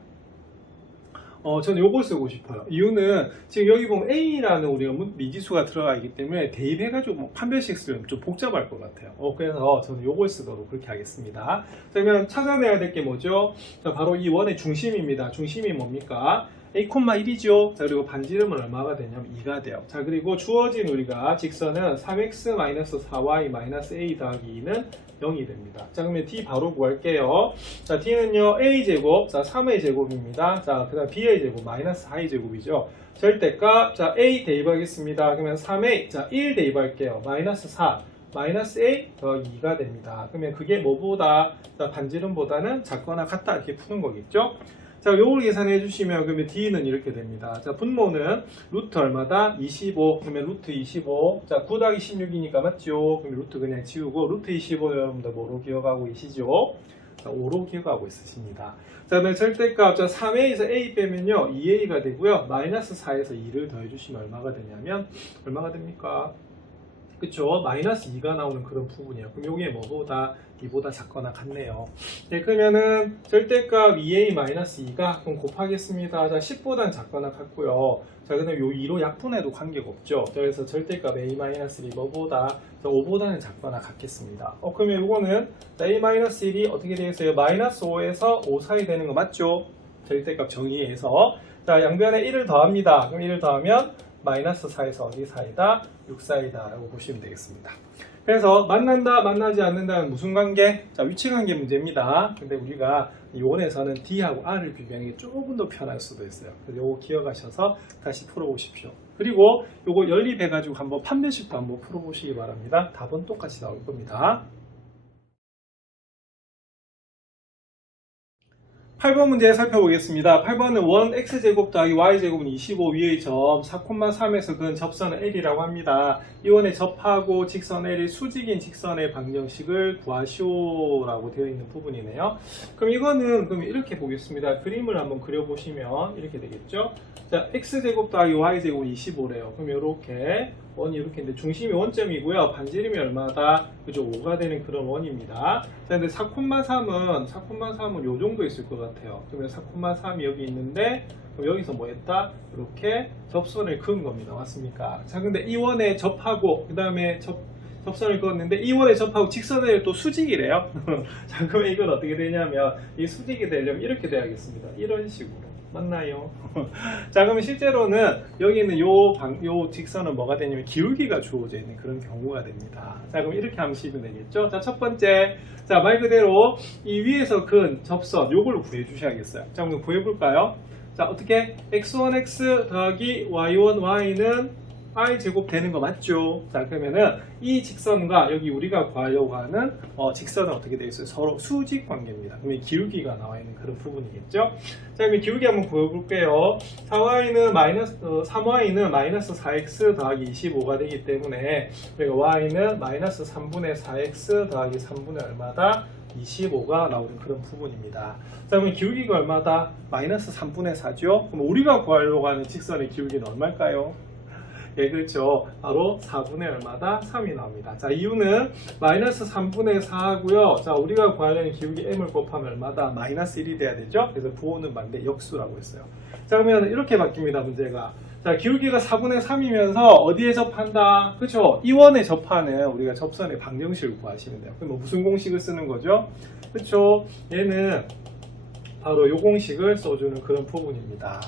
저는 요걸 쓰고 싶어요. 이유는 지금 여기 보면 A라는 우리가 미지수가 들어가 있기 때문에 대입해가지고 뭐 판별식 쓰면 좀 복잡할 것 같아요. 그래서 저는 요걸 쓰도록 그렇게 하겠습니다. 자, 그러면 찾아내야 될 게 뭐죠? 자, 바로 이 원의 중심입니다. 중심이 뭡니까? a,1이죠. 자, 그리고 반지름은 얼마가 되냐면 2가 돼요. 자, 그리고 주어진 우리가 직선은 3x-4y-a 더하기 2는 0이 됩니다. 자, 그러면 D 바로 구할게요. 자, D는요, A제곱, 자, 3의 제곱입니다. 자, 그 다음 B의 제곱, 마이너스 4의 제곱이죠. 절대값, 자, A 대입하겠습니다. 그러면 3A, 자, 1 대입할게요. 마이너스 4, 마이너스 A 더하기 2가 됩니다. 그러면 그게 뭐보다, 자, 반지름보다는 작거나 같다 이렇게 푸는 거겠죠. 자, 요걸 계산해 주시면 그러면 D는 이렇게 됩니다. 자, 분모는 루트 얼마다? 25. 그러면 루트 25. 자, 9 더하기 16이니까 맞죠? 그럼 루트 그냥 지우고 루트 25 여러분들 뭐로 기억하고 계시죠? 자, 5로 기억하고 있으십니다. 자, 그다음에 절대값. 자, 3A에서 A 빼면요 2A가 되고요. 마이너스 4에서 2를 더해 주시면 얼마가 되냐면 얼마가 됩니까? 그쵸? 마이너스 2가 나오는 그런 부분이에요. 그럼 요게 뭐보다? 이보다 작거나 같네요. 네, 그러면은 절대값 2a-2가 그럼 곱하겠습니다. 자, 10보다는 작거나 같고요. 자, 그 다음에 요 2로 약분해도 관계가 없죠. 그래서 절대값 a-1이 뭐보다? 자, 5보다는 작거나 같겠습니다. 그러면 요거는 a-1이 어떻게 되겠어요? 마이너스 5에서 5 사이 되는 거 맞죠? 절대값 정의해서. 자, 양변에 1을 더합니다. 그럼 1을 더하면 마이너스 4에서 어디 사이다? 6 사이다 라고 보시면 되겠습니다. 그래서 만난다, 만나지 않는다는 무슨 관계? 자, 위치 관계 문제입니다. 근데 우리가 이 원에서는 D하고 R을 비교하는 게 조금 더 편할 수도 있어요. 그래서 요거 기억하셔서 다시 풀어보십시오. 그리고 요거 연립해가지고 한번 판별식도 한번 풀어보시기 바랍니다. 답은 똑같이 나올 겁니다. 8번 문제 살펴보겠습니다. 8번은 1x제곱 더하기 y제곱은 25 위의 점 4,3에서 그은 접선은 L이라고 합니다. 이 원에 접하고 직선 L이 수직인 직선의 방정식을 구하시오라고 되어 있는 부분이네요. 그럼 이거는 그럼 이렇게 보겠습니다. 그림을 한번 그려보시면 이렇게 되겠죠. 자, x제곱 더하기 y제곱은 25래요. 그럼 이렇게 원이 이렇게 있는데 중심이 원점이고요. 반지름이 얼마다? 그죠? 5가 되는 그런 원입니다. 자, 근데 4,3은 요 정도 있을 것 같아요. 그러면 4,3이 여기 있는데 그럼 여기서 뭐 했다? 이렇게 접선을 그은 겁니다. 맞습니까? 자, 근데 이 원에 접하고 그 다음에 접선을 그었는데 이 원에 접하고 직선을 또 수직이래요. 자, 그러면 이건 어떻게 되냐면 이 수직이 되려면 이렇게 돼야겠습니다. 이런 식으로. 맞나요? 자, 그러면 실제로는 여기는 요 직선은 뭐가 되냐면 기울기가 주어져 있는 그런 경우가 됩니다. 자, 그럼 이렇게 하시면 되겠죠? 자, 첫 번째. 자, 말 그대로 이 위에서 근 접선 요걸로 구해 주셔야겠어요. 자, 그럼 구해 볼까요? 자, 어떻게? x1x 더하기 y1y는 i제곱 되는 거 맞죠? 자, 그러면은 이 직선과 여기 우리가 구하려고 하는 직선은 어떻게 되어 있어요? 서로 수직 관계입니다. 그러면 기울기가 나와 있는 그런 부분이겠죠? 자, 그러면 기울기 한번 구해볼게요. 3y는 마이너스 4x 더하기 25가 되기 때문에 그리고 y는 마이너스 3분의 4x 더하기 3분의 얼마다? 25가 나오는 그런 부분입니다. 자, 그러면 기울기가 얼마다? 마이너스 3분의 4죠? 그럼 우리가 구하려고 하는 직선의 기울기는 얼마일까요? 예, 그렇죠. 바로 4분의 얼마다? 3이 나옵니다. 자, 이유는 마이너스 3분의 4하고요. 자, 우리가 구하려는 기울기 m을 곱하면 얼마다? 마이너스 1이 돼야 되죠? 그래서 부호는 반대 역수라고 했어요. 자, 그러면 이렇게 바뀝니다, 문제가. 자, 기울기가 4분의 3이면서 어디에 접한다? 그렇죠? 이 원에 접하는 우리가 접선의 방정식을 구하시면 돼요. 그럼 무슨 공식을 쓰는 거죠? 그렇죠? 얘는 바로 요 공식을 써주는 그런 부분입니다.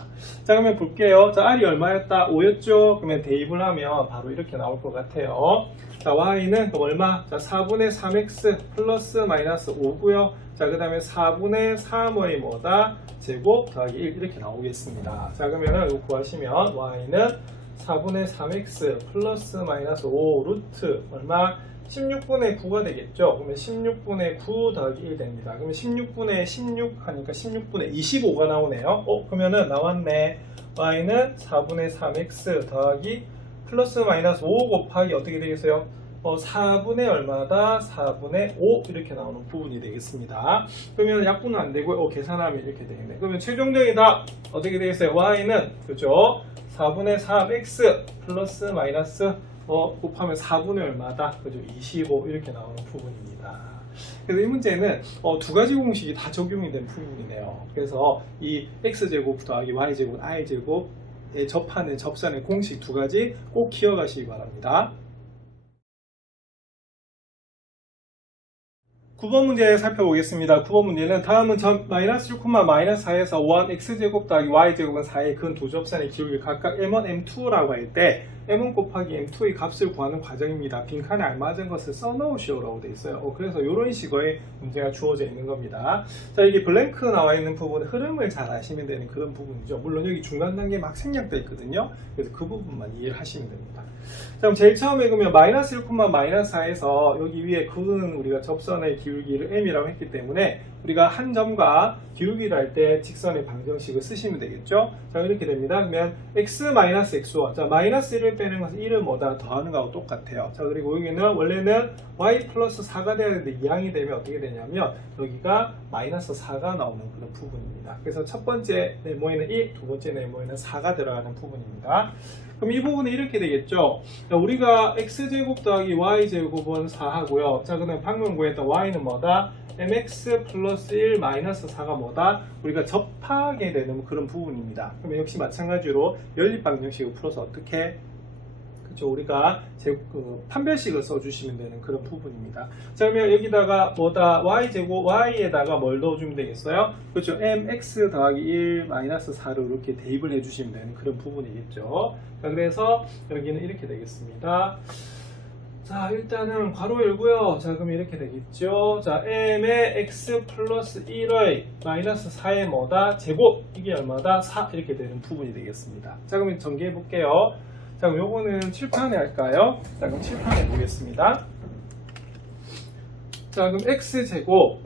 자, 그러면 볼게요. 자, R이 얼마였다? 5였죠? 그러면 대입을 하면 바로 이렇게 나올 것 같아요. 자, Y는 그럼 얼마? 자, 4분의 3X 플러스 마이너스 5고요. 자, 그 다음에 4분의 3의 뭐다? 제곱 더하기 1 이렇게 나오겠습니다. 자, 그러면은 이거 구하시면 Y는 4분의 3X 플러스 마이너스 5 루트 얼마? 16분의 9가 되겠죠. 그러면 16분의 9 더하기 1 됩니다. 그러면 16분의 16 하니까 16분의 25가 나오네요. 그러면은 나왔네. Y는 4분의 3X 더하기 플러스 마이너스 5 곱하기 어떻게 되겠어요? 4분의 얼마다? 4분의 5 이렇게 나오는 부분이 되겠습니다. 그러면 약분은 안 되고요. 계산하면 이렇게 되겠네. 그러면 최종적인 답 어떻게 되겠어요? Y는 그죠? 4분의 3X 플러스 마이너스 곱하면 4분의 얼마다? 그죠? 25 이렇게 나오는 부분입니다. 그래서 이 문제는 두 가지 공식이 다 적용이 된 부분이네요. 그래서 이 X제곱 더하기 Y제곱, I제곱에 접하는 접선의 공식 두 가지 꼭 기억하시기 바랍니다. 9번 문제 살펴보겠습니다. 9번 문제는 다음은 마이너스 6, 마이너스 4에서 5한 x제곱 더하기 y제곱은 4의 근 두 접선의 기울기를 각각 m1, m2라고 할 때 m1 곱하기 m2의 값을 구하는 과정입니다. 빈칸에 알맞은 것을 써놓으시오라고 되어 있어요. 그래서 이런 식의 문제가 주어져 있는 겁니다. 자, 이게 블랭크 나와 있는 부분 흐름을 잘 아시면 되는 그런 부분이죠. 물론 여기 중간 단계 막 생략되어 있거든요. 그래서 그 부분만 이해를 하시면 됩니다. 자, 그럼 제일 처음에 그러면 마이너스 1, 마이너스 4에서 여기 위에 근은 우리가 접선의 기울기를 m이라고 했기 때문에 우리가 한 점과 기울기를 할 때 직선의 방정식을 쓰시면 되겠죠. 자, 이렇게 됩니다. 그러면 x-x1 자, 마이너스 1을 빼는 것은 1을 뭐다? 더하는 거하고 똑같아요. 자, 그리고 여기는 원래는 y 플러스 4가 돼야 되는데 이항이 되면 어떻게 되냐면 여기가 마이너스 4가 나오는 그런 부분입니다. 그래서 첫 번째 네모에는 1, 두 번째 네모에는 4가 들어가는 부분입니다. 그럼 이 부분은 이렇게 되겠죠. 자, 우리가 x제곱 더하기 y제곱은 4하고요. 자, 그다음 방금 구했던 y는 뭐다? mx 플러스 1 마이너스 4가 뭐다? 우리가 접하게 되는 그런 부분입니다. 그럼 역시 마찬가지로 연립방정식을 풀어서 어떻게? 그렇죠. 우리가 판별식을 써주시면 되는 그런 부분입니다. 자, 그러면 여기다가 뭐다? y제곱, y에다가 뭘 넣어주면 되겠어요? 그렇죠. mx 더하기 1 마이너스 4를 이렇게 대입을 해주시면 되는 그런 부분이겠죠. 자, 그래서 여기는 이렇게 되겠습니다. 자, 일단은 괄호 열고요. 자, 그럼 이렇게 되겠죠. 자, m의 x 플러스 1의 마이너스 4의 뭐다? 제곱. 이게 얼마다? 4 이렇게 되는 부분이 되겠습니다. 자, 그러면 전개해 볼게요. 자, 그럼 요거는 칠판에 할까요? 자, 그럼 칠판에 보겠습니다. 자, 그럼 x제곱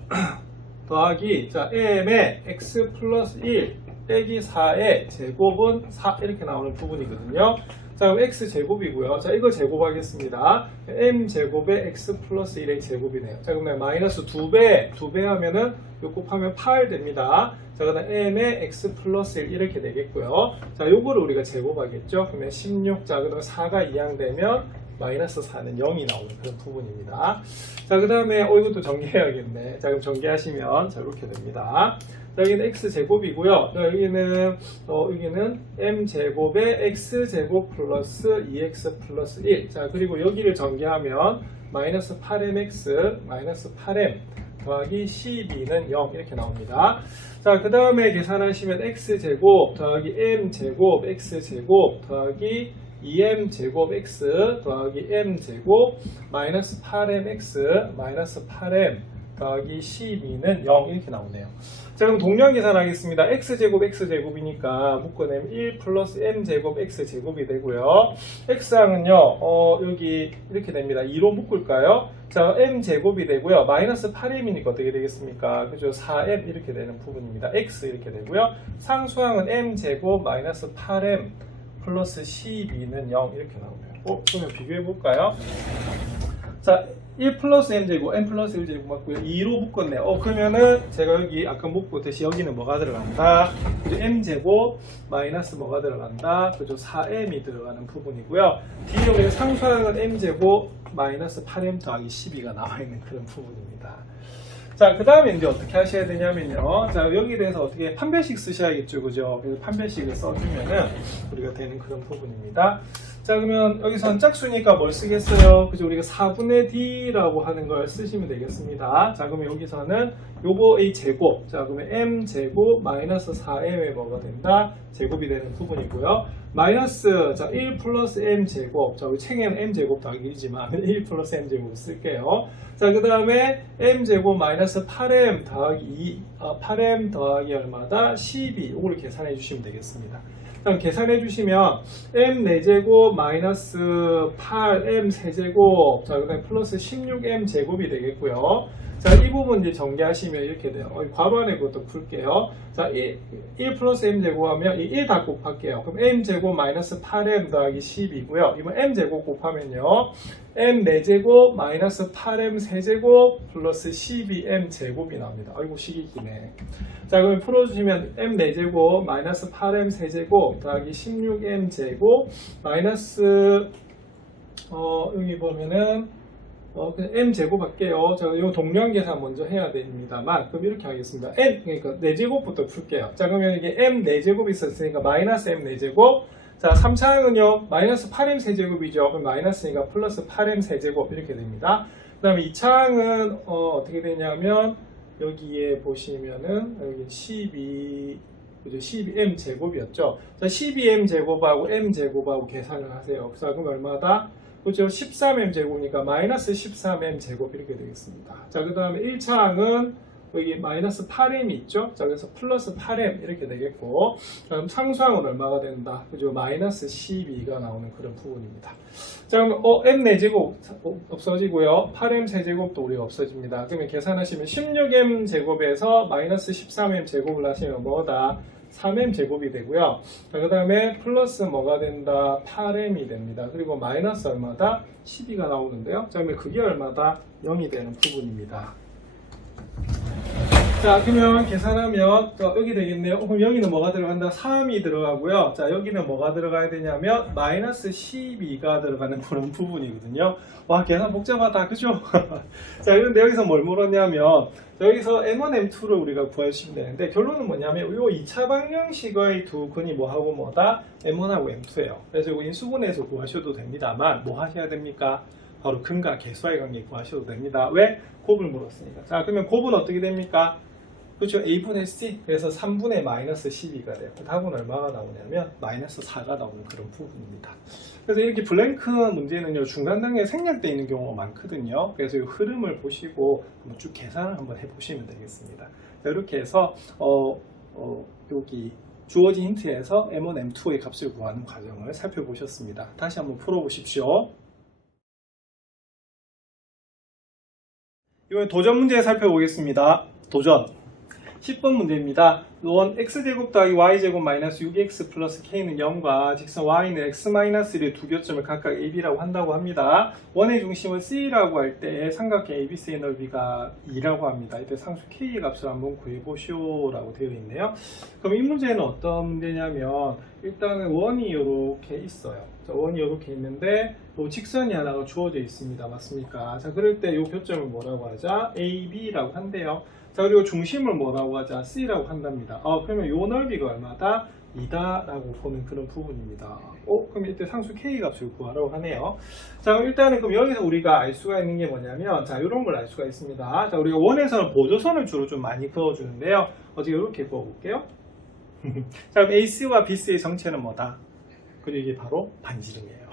더하기 자, m의 x 플러스 1 빼기 4의 제곱은 4 이렇게 나오는 부분이거든요. 자, 그럼 x제곱이고요. 자, 이걸 제곱하겠습니다. m제곱의 x 플러스 1의 제곱이네요. 자, 그러면 마이너스 2배 하면은 요 곱하면 8 됩니다. 자, 그 다음 m의 x 플러스 1 이렇게 되겠고요. 자, 요거를 우리가 제곱하겠죠. 그러면 16. 자, 그 다음에 4가 이항되면 마이너스 4는 0이 나오는 그런 부분입니다. 자, 그 다음에 이것도 전개해야겠네. 자, 그럼 전개하시면 자, 이렇게 됩니다. 자, 여기는 x제곱이고요. 여기는 m제곱의 x제곱 플러스 2x 플러스 1. 자, 그리고 여기를 전개하면 마이너스 8mx 마이너스 8m 더하기 12는 0 이렇게 나옵니다. 자, 그 다음에 계산하시면 x제곱 더하기 m제곱 x제곱 더하기 2m제곱 x 더하기 m제곱 마이너스 8mx 마이너스 8m 더하기 12는 0 이렇게 나오네요. 자, 그럼 동량 계산하겠습니다. x제곱 x제곱이니까 묶어내면 1 플러스 m제곱 x제곱이 되고요. x항은요 여기 이렇게 됩니다. 2로 묶을까요? 자, m제곱이 되고요. 마이너스 8m이니까 어떻게 되겠습니까? 그죠? 4m 이렇게 되는 부분입니다. x 이렇게 되고요. 상수항은 m제곱 마이너스 8m 플러스 12는 0 이렇게 나오네요. 그러면 비교해 볼까요? 자, 1 플러스 m제곱, m 플러스 1제곱 맞고요. 2로 묶었네요. 그러면은 제가 여기 아까 묶었듯이 여기는 뭐가 들어간다? 그죠? m제곱 마이너스 뭐가 들어간다? 그죠? 4m이 들어가는 부분이고요. 뒤에 우리가 상수항은 m제곱 마이너스 8m 더하기 12가 나와 있는 그런 부분입니다. 자, 그 다음에 이제 어떻게 하셔야 되냐면요. 자, 여기에 대해서 어떻게 판별식 쓰셔야겠죠. 그죠? 그래서 판별식을 써주면은 우리가 되는 그런 부분입니다. 자, 그러면 여기서는 짝수니까 뭘 쓰겠어요? 그죠? 우리가 4분의 d라고 하는 걸 쓰시면 되겠습니다. 자, 그러면 여기서는 요거 a 제곱. 자, 그러면 m 제곱 마이너스 4m의 뭐가 된다? 제곱이 되는 부분이고요. 마이너스, 자, 1 플러스 m 제곱. 자, 우리 책에는 m 제곱 더하기 1이지만 1 플러스 m 제곱을 쓸게요. 자, 그 다음에 m 제곱 마이너스 8m 더하기 2, 8m 더하기 얼마다? 12. 이걸 계산해 주시면 되겠습니다. 그럼 계산해 주시면 m 4제곱 마이너스 8m 세제곱, 자, 그 다음에 플러스 16m 제곱이 되겠고요. 자, 이 부분 이제 전개하시면 이렇게 돼요. 괄호 안에 그것도 풀게요. 자, 1 플러스 m 제곱하면 이 1 다 곱할게요. 그럼 m 제곱 마이너스 8m 더하기 10이고요. 이번 m 제곱 곱하면요. m 4제곱 마이너스 8m 세제곱 플러스 12m 제곱이 나옵니다. 아이고, 식이 기네. 자, 그럼 풀어주시면 m 4제곱 마이너스 8m 세제곱 더하기 16m 제곱 마이너스 여기 보면은 그냥 m 제곱 할게요. 자, 이 동량 계산 먼저 해야 됩니다만, 그럼 이렇게 하겠습니다. n, 그러니까 4제곱부터 풀게요. 자, 그러면 이게 m 4제곱이 있었으니까 마이너스 m 4제곱. 자, 3차항은요, 마이너스 8m 세제곱이죠. 그럼 마이너스니까 플러스 8m 세제곱 이렇게 됩니다. 그 다음에 2차항은 어떻게 되냐면 여기에 보시면은 여기 12m 제곱이었죠. 자, 12m 제곱하고 m 제곱하고 계산을 하세요. 그래서 그럼 얼마다? 그렇죠. 13m 제곱이니까 마이너스 13m 제곱 이렇게 되겠습니다. 자, 그 다음에 1차항은 여기 마이너스 8m 있죠. 자, 그래서 플러스 8m 이렇게 되겠고, 그럼 상수항은 얼마가 된다? 그죠? 마이너스 12가 나오는 그런 부분입니다. 자, 그러면 m 4제곱 없어지고요. 8m 세제곱도 우리가 없어집니다. 그러면 계산하시면 16m 제곱에서 마이너스 13m 제곱을 하시면 뭐다? 3m 제곱이 되고요. 그 다음에 플러스 뭐가 된다? 8m이 됩니다. 그리고 마이너스 얼마다? 12가 나오는데요. 자, 그러면 그게 얼마다? 0이 되는 부분입니다. 자, 그러면 계산하면 여기 되겠네요. 그럼 여기는 뭐가 들어간다? 3이 들어가고요. 자, 여기는 뭐가 들어가야 되냐면 마이너스 12가 들어가는 그런 부분이거든요. 와, 계산 복잡하다. 그죠? 자, 그런데 여기서 뭘 물었냐면 여기서 M1, M2를 우리가 구해주시면 되는데, 결론은 뭐냐면 이 2차 방정식의 두 근이 뭐하고 뭐다? M1하고 M2예요. 그래서 이거 인수분해에서 구하셔도 됩니다만 뭐 하셔야 됩니까? 바로 근과 계수와의 관계 구하셔도 됩니다. 왜? 곱을 물었으니까. 자, 그러면 곱은 어떻게 됩니까? 그렇죠. A분의 C. 그래서 3분의 마이너스 12가 돼요. 답은 얼마가 나오냐면 마이너스 4가 나오는 그런 부분입니다. 그래서 이렇게 블랭크 문제는요, 중간 단계에 생략되어 있는 경우가 많거든요. 그래서 이 흐름을 보시고 한번 쭉 계산을 한번 해보시면 되겠습니다. 자, 이렇게 해서 여기 주어진 힌트에서 M1, M2의 값을 구하는 과정을 살펴보셨습니다. 다시 한번 풀어보십시오. 이번에 도전 문제 살펴보겠습니다. 도전 10번 문제입니다. 원 x제곱 더하기 y제곱 마이너스 6x 플러스 k는 0과 직선 y는 x 마이너스 1의 두 교점을 각각 ab라고 한다고 합니다. 원의 중심을 c라고 할 때 삼각형 abc의 넓이가 2라고 합니다. 이때 상수 k의 값을 한번 구해보시오라고 되어 있네요. 그럼 이 문제는 어떤 문제냐면 일단은 원이 이렇게 있어요. 자, 원이 이렇게 있는데 또 직선이 하나가 주어져 있습니다. 맞습니까? 자, 그럴 때 이 교점을 뭐라고 하자? ab라고 한대요. 자, 그리고 중심을 뭐라고 하자? C라고 한답니다. 그러면 요 넓이가 얼마다? 2다라고 보는 그런 부분입니다. 그럼 이때 상수 K 값을 구하라고 하네요. 자, 그럼 일단은 그럼 여기서 우리가 알 수가 있는 게 뭐냐면, 자, 이런 걸 알 수가 있습니다. 자, 우리가 원에서는 보조선을 주로 좀 많이 그어주는데요. 어떻게 이렇게 그어볼게요. 자, 그럼 AC와 BC의 정체는 뭐다? 그리고 이게 바로 반지름이에요.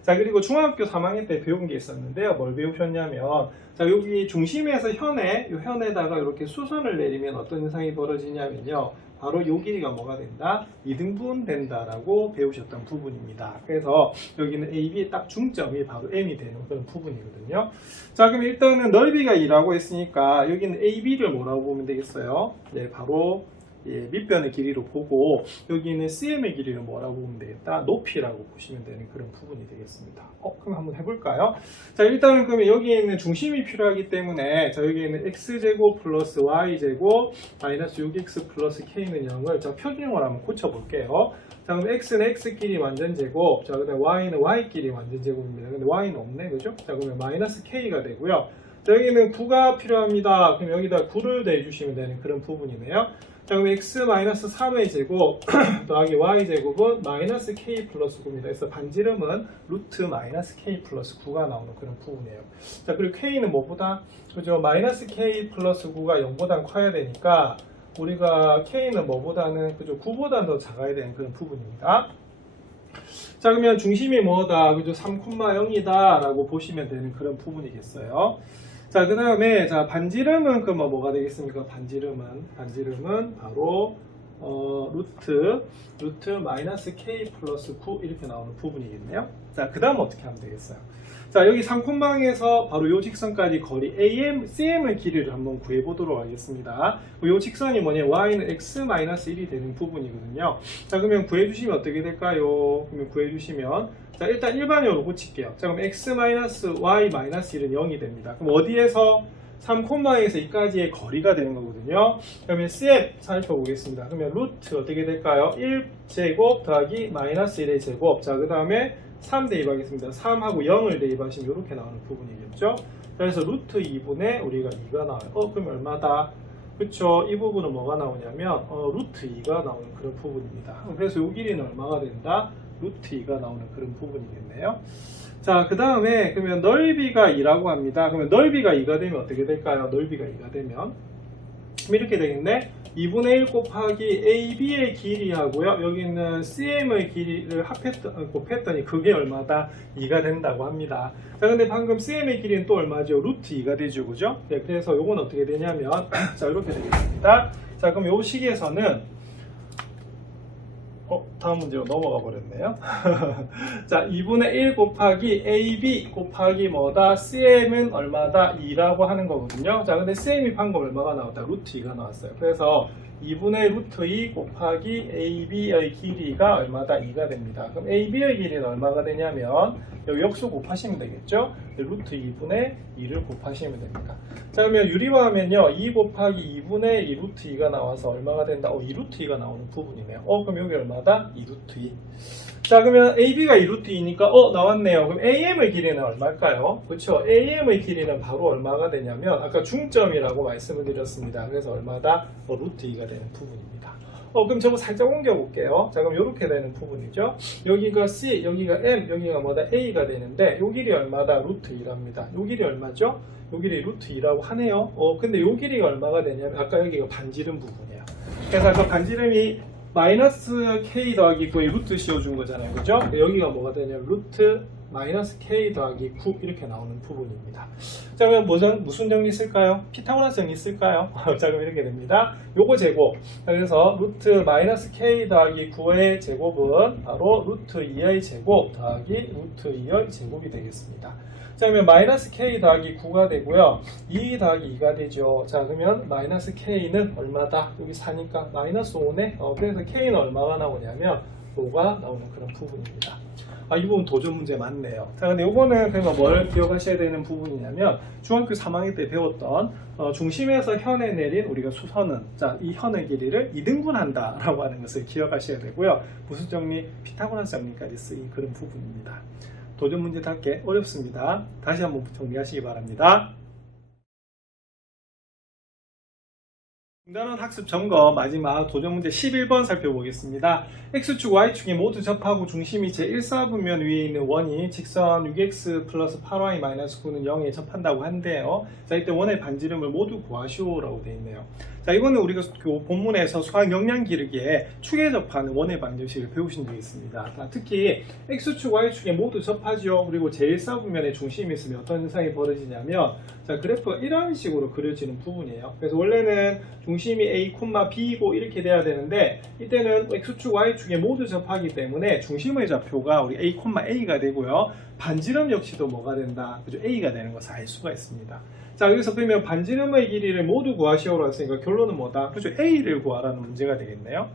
자, 그리고 중학교 3학년 때 배운 게 있었는데요. 뭘 배우셨냐면, 자, 여기 중심에서 이 현에다가 이렇게 수선을 내리면 어떤 현상이 벌어지냐면요. 바로 이 길이가 뭐가 된다? 2등분 된다라고 배우셨던 부분입니다. 그래서 여기는 AB의 딱 중점이 바로 M이 되는 그런 부분이거든요. 자, 그럼 일단은 넓이가 2라고 했으니까 여기는 AB를 뭐라고 보면 되겠어요? 네, 바로 밑변의 길이로 보고 여기는 CM의 길이를 뭐라고 보면 되겠다? 높이라고 보시면 되는 그런 부분이 되겠습니다. 그럼 한번 해볼까요? 자, 일단은 그러면 여기에 있는 중심이 필요하기 때문에 자, 여기에는 x제곱 플러스 y제곱 마이너스 6x 플러스 k는 0을 자, 표준형으로 한번 고쳐볼게요. 자, 그럼 x는 x끼리 완전제곱, 자, 그다음 y는 y끼리 완전제곱입니다. 근데 y는 없네, 그죠? 자, 그러면 마이너스 k가 되고요. 여기는 9가 필요합니다. 그럼 여기다 9를 대주시면 되는 그런 부분이네요. 자, 그럼 x-3의 제곱 더하기 y제곱은 마이너스 k 플러스 9입니다. 그래서 반지름은 루트 마이너스 k 플러스 9가 나오는 그런 부분이에요. 자, 그리고 k는 뭐보다? 그죠? 마이너스 k 플러스 9가 0보다 커야 되니까 우리가 k는 뭐보다는 그죠? 9보다는 더 작아야 되는 그런 부분입니다. 자, 그러면 중심이 뭐다? 그죠? 3,0이다 라고 보시면 되는 그런 부분이겠어요. 자, 그 다음에, 자, 반지름은 그럼 뭐가 되겠습니까? 반지름은 바로, 루트 마이너스 k 플러스 9 이렇게 나오는 부분이겠네요. 자, 그 다음 어떻게 하면 되겠어요? 자, 여기 3콤방에서 바로 요 직선까지 거리 CM의 길이를 한번 구해보도록 하겠습니다. 요 직선이 뭐냐? y는 x-1이 되는 부분이거든요. 자, 그러면 구해주시면 어떻게 될까요? 그러면 구해주시면, 자, 일단 일반적으로 고칠게요. 자, 그럼 x-y-1은 0이 됩니다. 그럼 어디에서 3콤방에서 2까지의 거리가 되는 거거든요. 그러면 CM 살펴보겠습니다. 그러면 루트 어떻게 될까요? 1제곱 더하기 마이너스 1의 제곱. 자, 그 다음에 3 대입하겠습니다. 3하고 0을 대입하시면 이렇게 나오는 부분이겠죠. 그래서 루트 2분의 우리가 2가 나와요. 그럼 얼마다? 그쵸. 이 부분은 뭐가 나오냐면 루트 2가 나오는 그런 부분입니다. 그래서 이 길이는 얼마가 된다? 루트 2가 나오는 그런 부분이겠네요. 자, 그 다음에 그러면 넓이가 2라고 합니다. 그러면 넓이가 2가 되면 어떻게 될까요? 넓이가 2가 되면 이렇게 되겠네. 2분의 1 곱하기 AB의 길이하고요. 여기 있는 CM의 길이를 곱했더니 그게 얼마다? 2가 된다고 합니다. 자, 근데 방금 CM의 길이는 또 얼마죠? 루트 2가 되죠. 그죠? 네, 그래서 요건 어떻게 되냐면, 자, 이렇게 되겠습니다. 자, 그럼 요 식에서는 다음 문제로 넘어가 버렸네요. 자, 2분의 1 곱하기 AB 곱하기 뭐다? CM은 얼마다? 2라고 하는 거거든요. 자, 근데 CM이 방금 얼마가 나왔다? 루트 2가 나왔어요. 그래서 2분의 루트 2 곱하기 AB의 길이가 얼마다? 2가 됩니다. 그럼 AB의 길이는 얼마가 되냐면 여기 역수 곱하시면 되겠죠? 루트 2분의 2를 곱하시면 됩니다. 자, 그러면 유리화하면요. 2 곱하기 2분의 2 루트 2가 나와서 얼마가 된다? 2 루트 2가 나오는 부분이네요. 그럼 여기 얼마다? 2 루트 2. 자, 그러면 AB가 2 루트 2니까 나왔네요. 그럼 AM의 길이는 얼마일까요? 그렇죠? AM의 길이는 바로 얼마가 되냐면 아까 중점이라고 말씀을 드렸습니다. 그래서 얼마다? 루트 2가 되는 부분입니다. 그럼 저거 살짝 옮겨볼게요. 자, 그럼 이렇게 되는 부분이죠. 여기가 C, 여기가 M, 여기가 뭐다? A가 되는데 요 길이 얼마다? 루트 2랍니다. 요 길이 얼마죠? 요 길이 루트 2라고 하네요. 근데 요 길이가 얼마가 되냐면 아까 여기가 반지름 부분이에요. 그래서 아까 반지름이 마이너스 K 더하기 9의 루트 씌워준 거잖아요. 그죠? 여기가 뭐가 되냐면 루트 마이너스 K 더하기 9 이렇게 나오는 부분입니다. 자, 그러면 무슨 정리 쓸까요? 피타고라스 정리 쓸까요? 자, 그럼 이렇게 됩니다. 요거 제곱. 그래서 루트 마이너스 K 더하기 9의 제곱은 바로 루트 2의 제곱 더하기 루트 2의 제곱이 되겠습니다. 자, 그러면 마이너스 K 더하기 9가 되고요. 2 더하기 2가 되죠. 자, 그러면 마이너스 K는 얼마다? 여기 4니까 마이너스 5네. 그래서 K는 얼마가 나오냐면 5가 나오는 그런 부분입니다. 이 부분 도전 문제 맞네요. 자, 근데 요거는 그러면 뭘 기억하셔야 되는 부분이냐면 중학교 3학년 때 배웠던 중심에서 현에 내린 우리가 수선은 자, 이 현의 길이를 2등분한다 라고 하는 것을 기억하셔야 되고요. 무슨 정리? 피타고라스 정리까지 쓰인 그런 부분입니다. 도전 문제답게 어렵습니다. 다시 한번 정리하시기 바랍니다. 중단원 학습 점검 마지막 도전 문제 11번 살펴보겠습니다. X축, Y축이 모두 접하고 중심이 제1사분면 위에 있는 원이 직선 6X 플러스 8Y-9는 0에 접한다고 한대요. 자, 이때 원의 반지름을 모두 구하시오라고 되어 있네요. 자, 이거는 우리가 그 본문에서 수학 역량 기르기에 축에 접하는 원의 방정식을 배우신 적이 있습니다. 자, 특히 X축, Y축에 모두 접하죠. 그리고 제1사분면에 중심이 있으면 어떤 현상이 벌어지냐면 자, 그래프가 이런 식으로 그려지는 부분이에요. 그래서 원래는 중심이 A, B이고 이렇게 돼야 되는데 이때는 X축, Y축에 모두 접하기 때문에 중심의 좌표가 우리 A, A가 되고요. 반지름 역시도 뭐가 된다? 그죠? A가 되는 것을 알 수가 있습니다. 자, 여기서 그러면 반지름의 길이를 모두 구하시오라고 했으니까 결론은 뭐다? 그죠? A를 구하라는 문제가 되겠네요.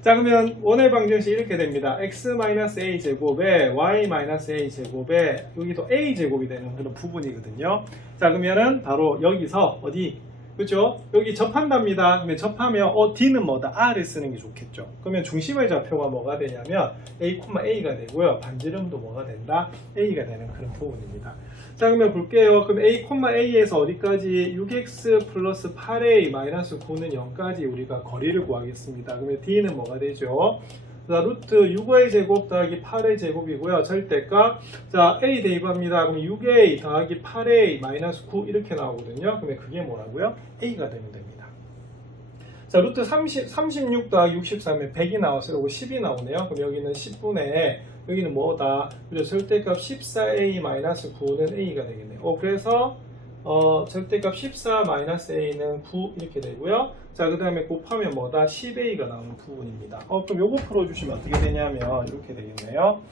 자, 그러면 원의 방정식 이렇게 됩니다. x-a 제곱에 y-a 제곱에 여기도 a 제곱이 되는 그런 부분이거든요. 자, 그러면은 바로 여기서 어디 그죠? 여기 접한답니다. 그러면 접하면 D는 뭐다? R을 쓰는 게 좋겠죠. 그러면 중심의 좌표가 뭐가 되냐면 A,A가 되고요. 반지름도 뭐가 된다? A가 되는 그런 부분입니다. 자, 그러면 볼게요. 그럼 A,A에서 어디까지? 6x 플러스 8a 마이너스 9는 0까지 우리가 거리를 구하겠습니다. 그러면 D는 뭐가 되죠? 자, 루트 6a 제곱 더하기 8a 제곱이고요. 절대값. 자, a 대입합니다. 그럼 6a 더하기 8a 마이너스 9 이렇게 나오거든요. 그러면 그게 뭐라고요? a가 되면 됩니다. 자, 루트 36 더하기 63에 100이 나왔어요. 그리고 10이 나오네요. 그럼 여기는 10분의 여기는 뭐다? 그죠? 절대값 14a 마이너스 9는 a가 되겠네요. 그래서 절대값 14 마이너스 a는 9 이렇게 되고요. 자, 그 다음에 곱하면 뭐다? 10a가 나오는 부분입니다. 그럼 요거 풀어주시면 어떻게 되냐면 이렇게 되겠네요.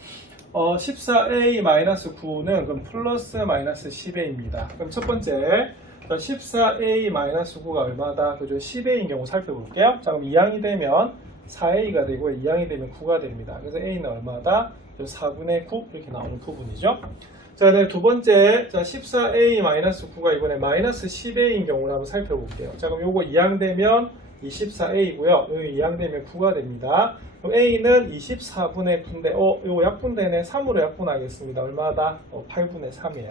14a 마이너스 9는 그럼 플러스 마이너스 10a입니다. 그럼 첫 번째 14a 마이너스 9가 얼마다? 그죠? 10a인 경우 살펴볼게요. 자, 그럼 2항이 되면 4a가 되고 2항이 되면 9가 됩니다. 그래서 a는 얼마다? 4분의 9 이렇게 나오는 부분이죠. 자, 네, 두 번째, 자, 14a-9가 이번에 마이너스 10a인 경우를 한번 살펴볼게요. 자, 그럼 요거 2항 되면 24a고요. 여기 2항 되면 9가 됩니다. 그럼 a는 24분의 9인데, 요거 약분되네. 3으로 약분하겠습니다. 얼마다? 8분의 3이에요.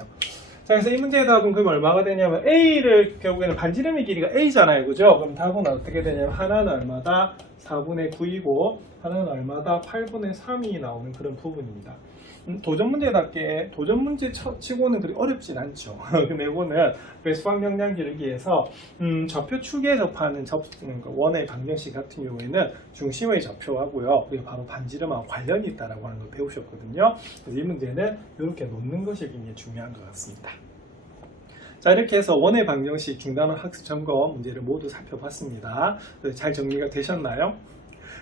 자, 그래서 이 문제의 답은 그럼 얼마가 되냐면, a를 결국에는 반지름의 길이가 a잖아요. 그죠? 그럼 답은 어떻게 되냐면, 하나는 얼마다? 4분의 9이고, 하나는 얼마다? 8분의 3이 나오는 그런 부분입니다. 도전 문제답게 도전 문제 치고는 그리 어렵진 않죠. 근데 이거는 수학 역량 기르기에서 좌표 축에 접하는 원의 방정식 같은 경우에는 중심의 좌표하고요, 그게 바로 반지름하고 관련이 있다라고 하는 걸 배우셨거든요. 그래서 이 문제는 이렇게 놓는 것이 굉장히 중요한 것 같습니다. 자, 이렇게 해서 원의 방정식 중단원 학습 점검 문제를 모두 살펴봤습니다. 잘 정리가 되셨나요?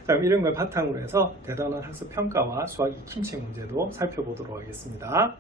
자, 이런 걸 바탕으로 해서 대단원 학습 평가와 수학 익힘책 문제도 살펴보도록 하겠습니다.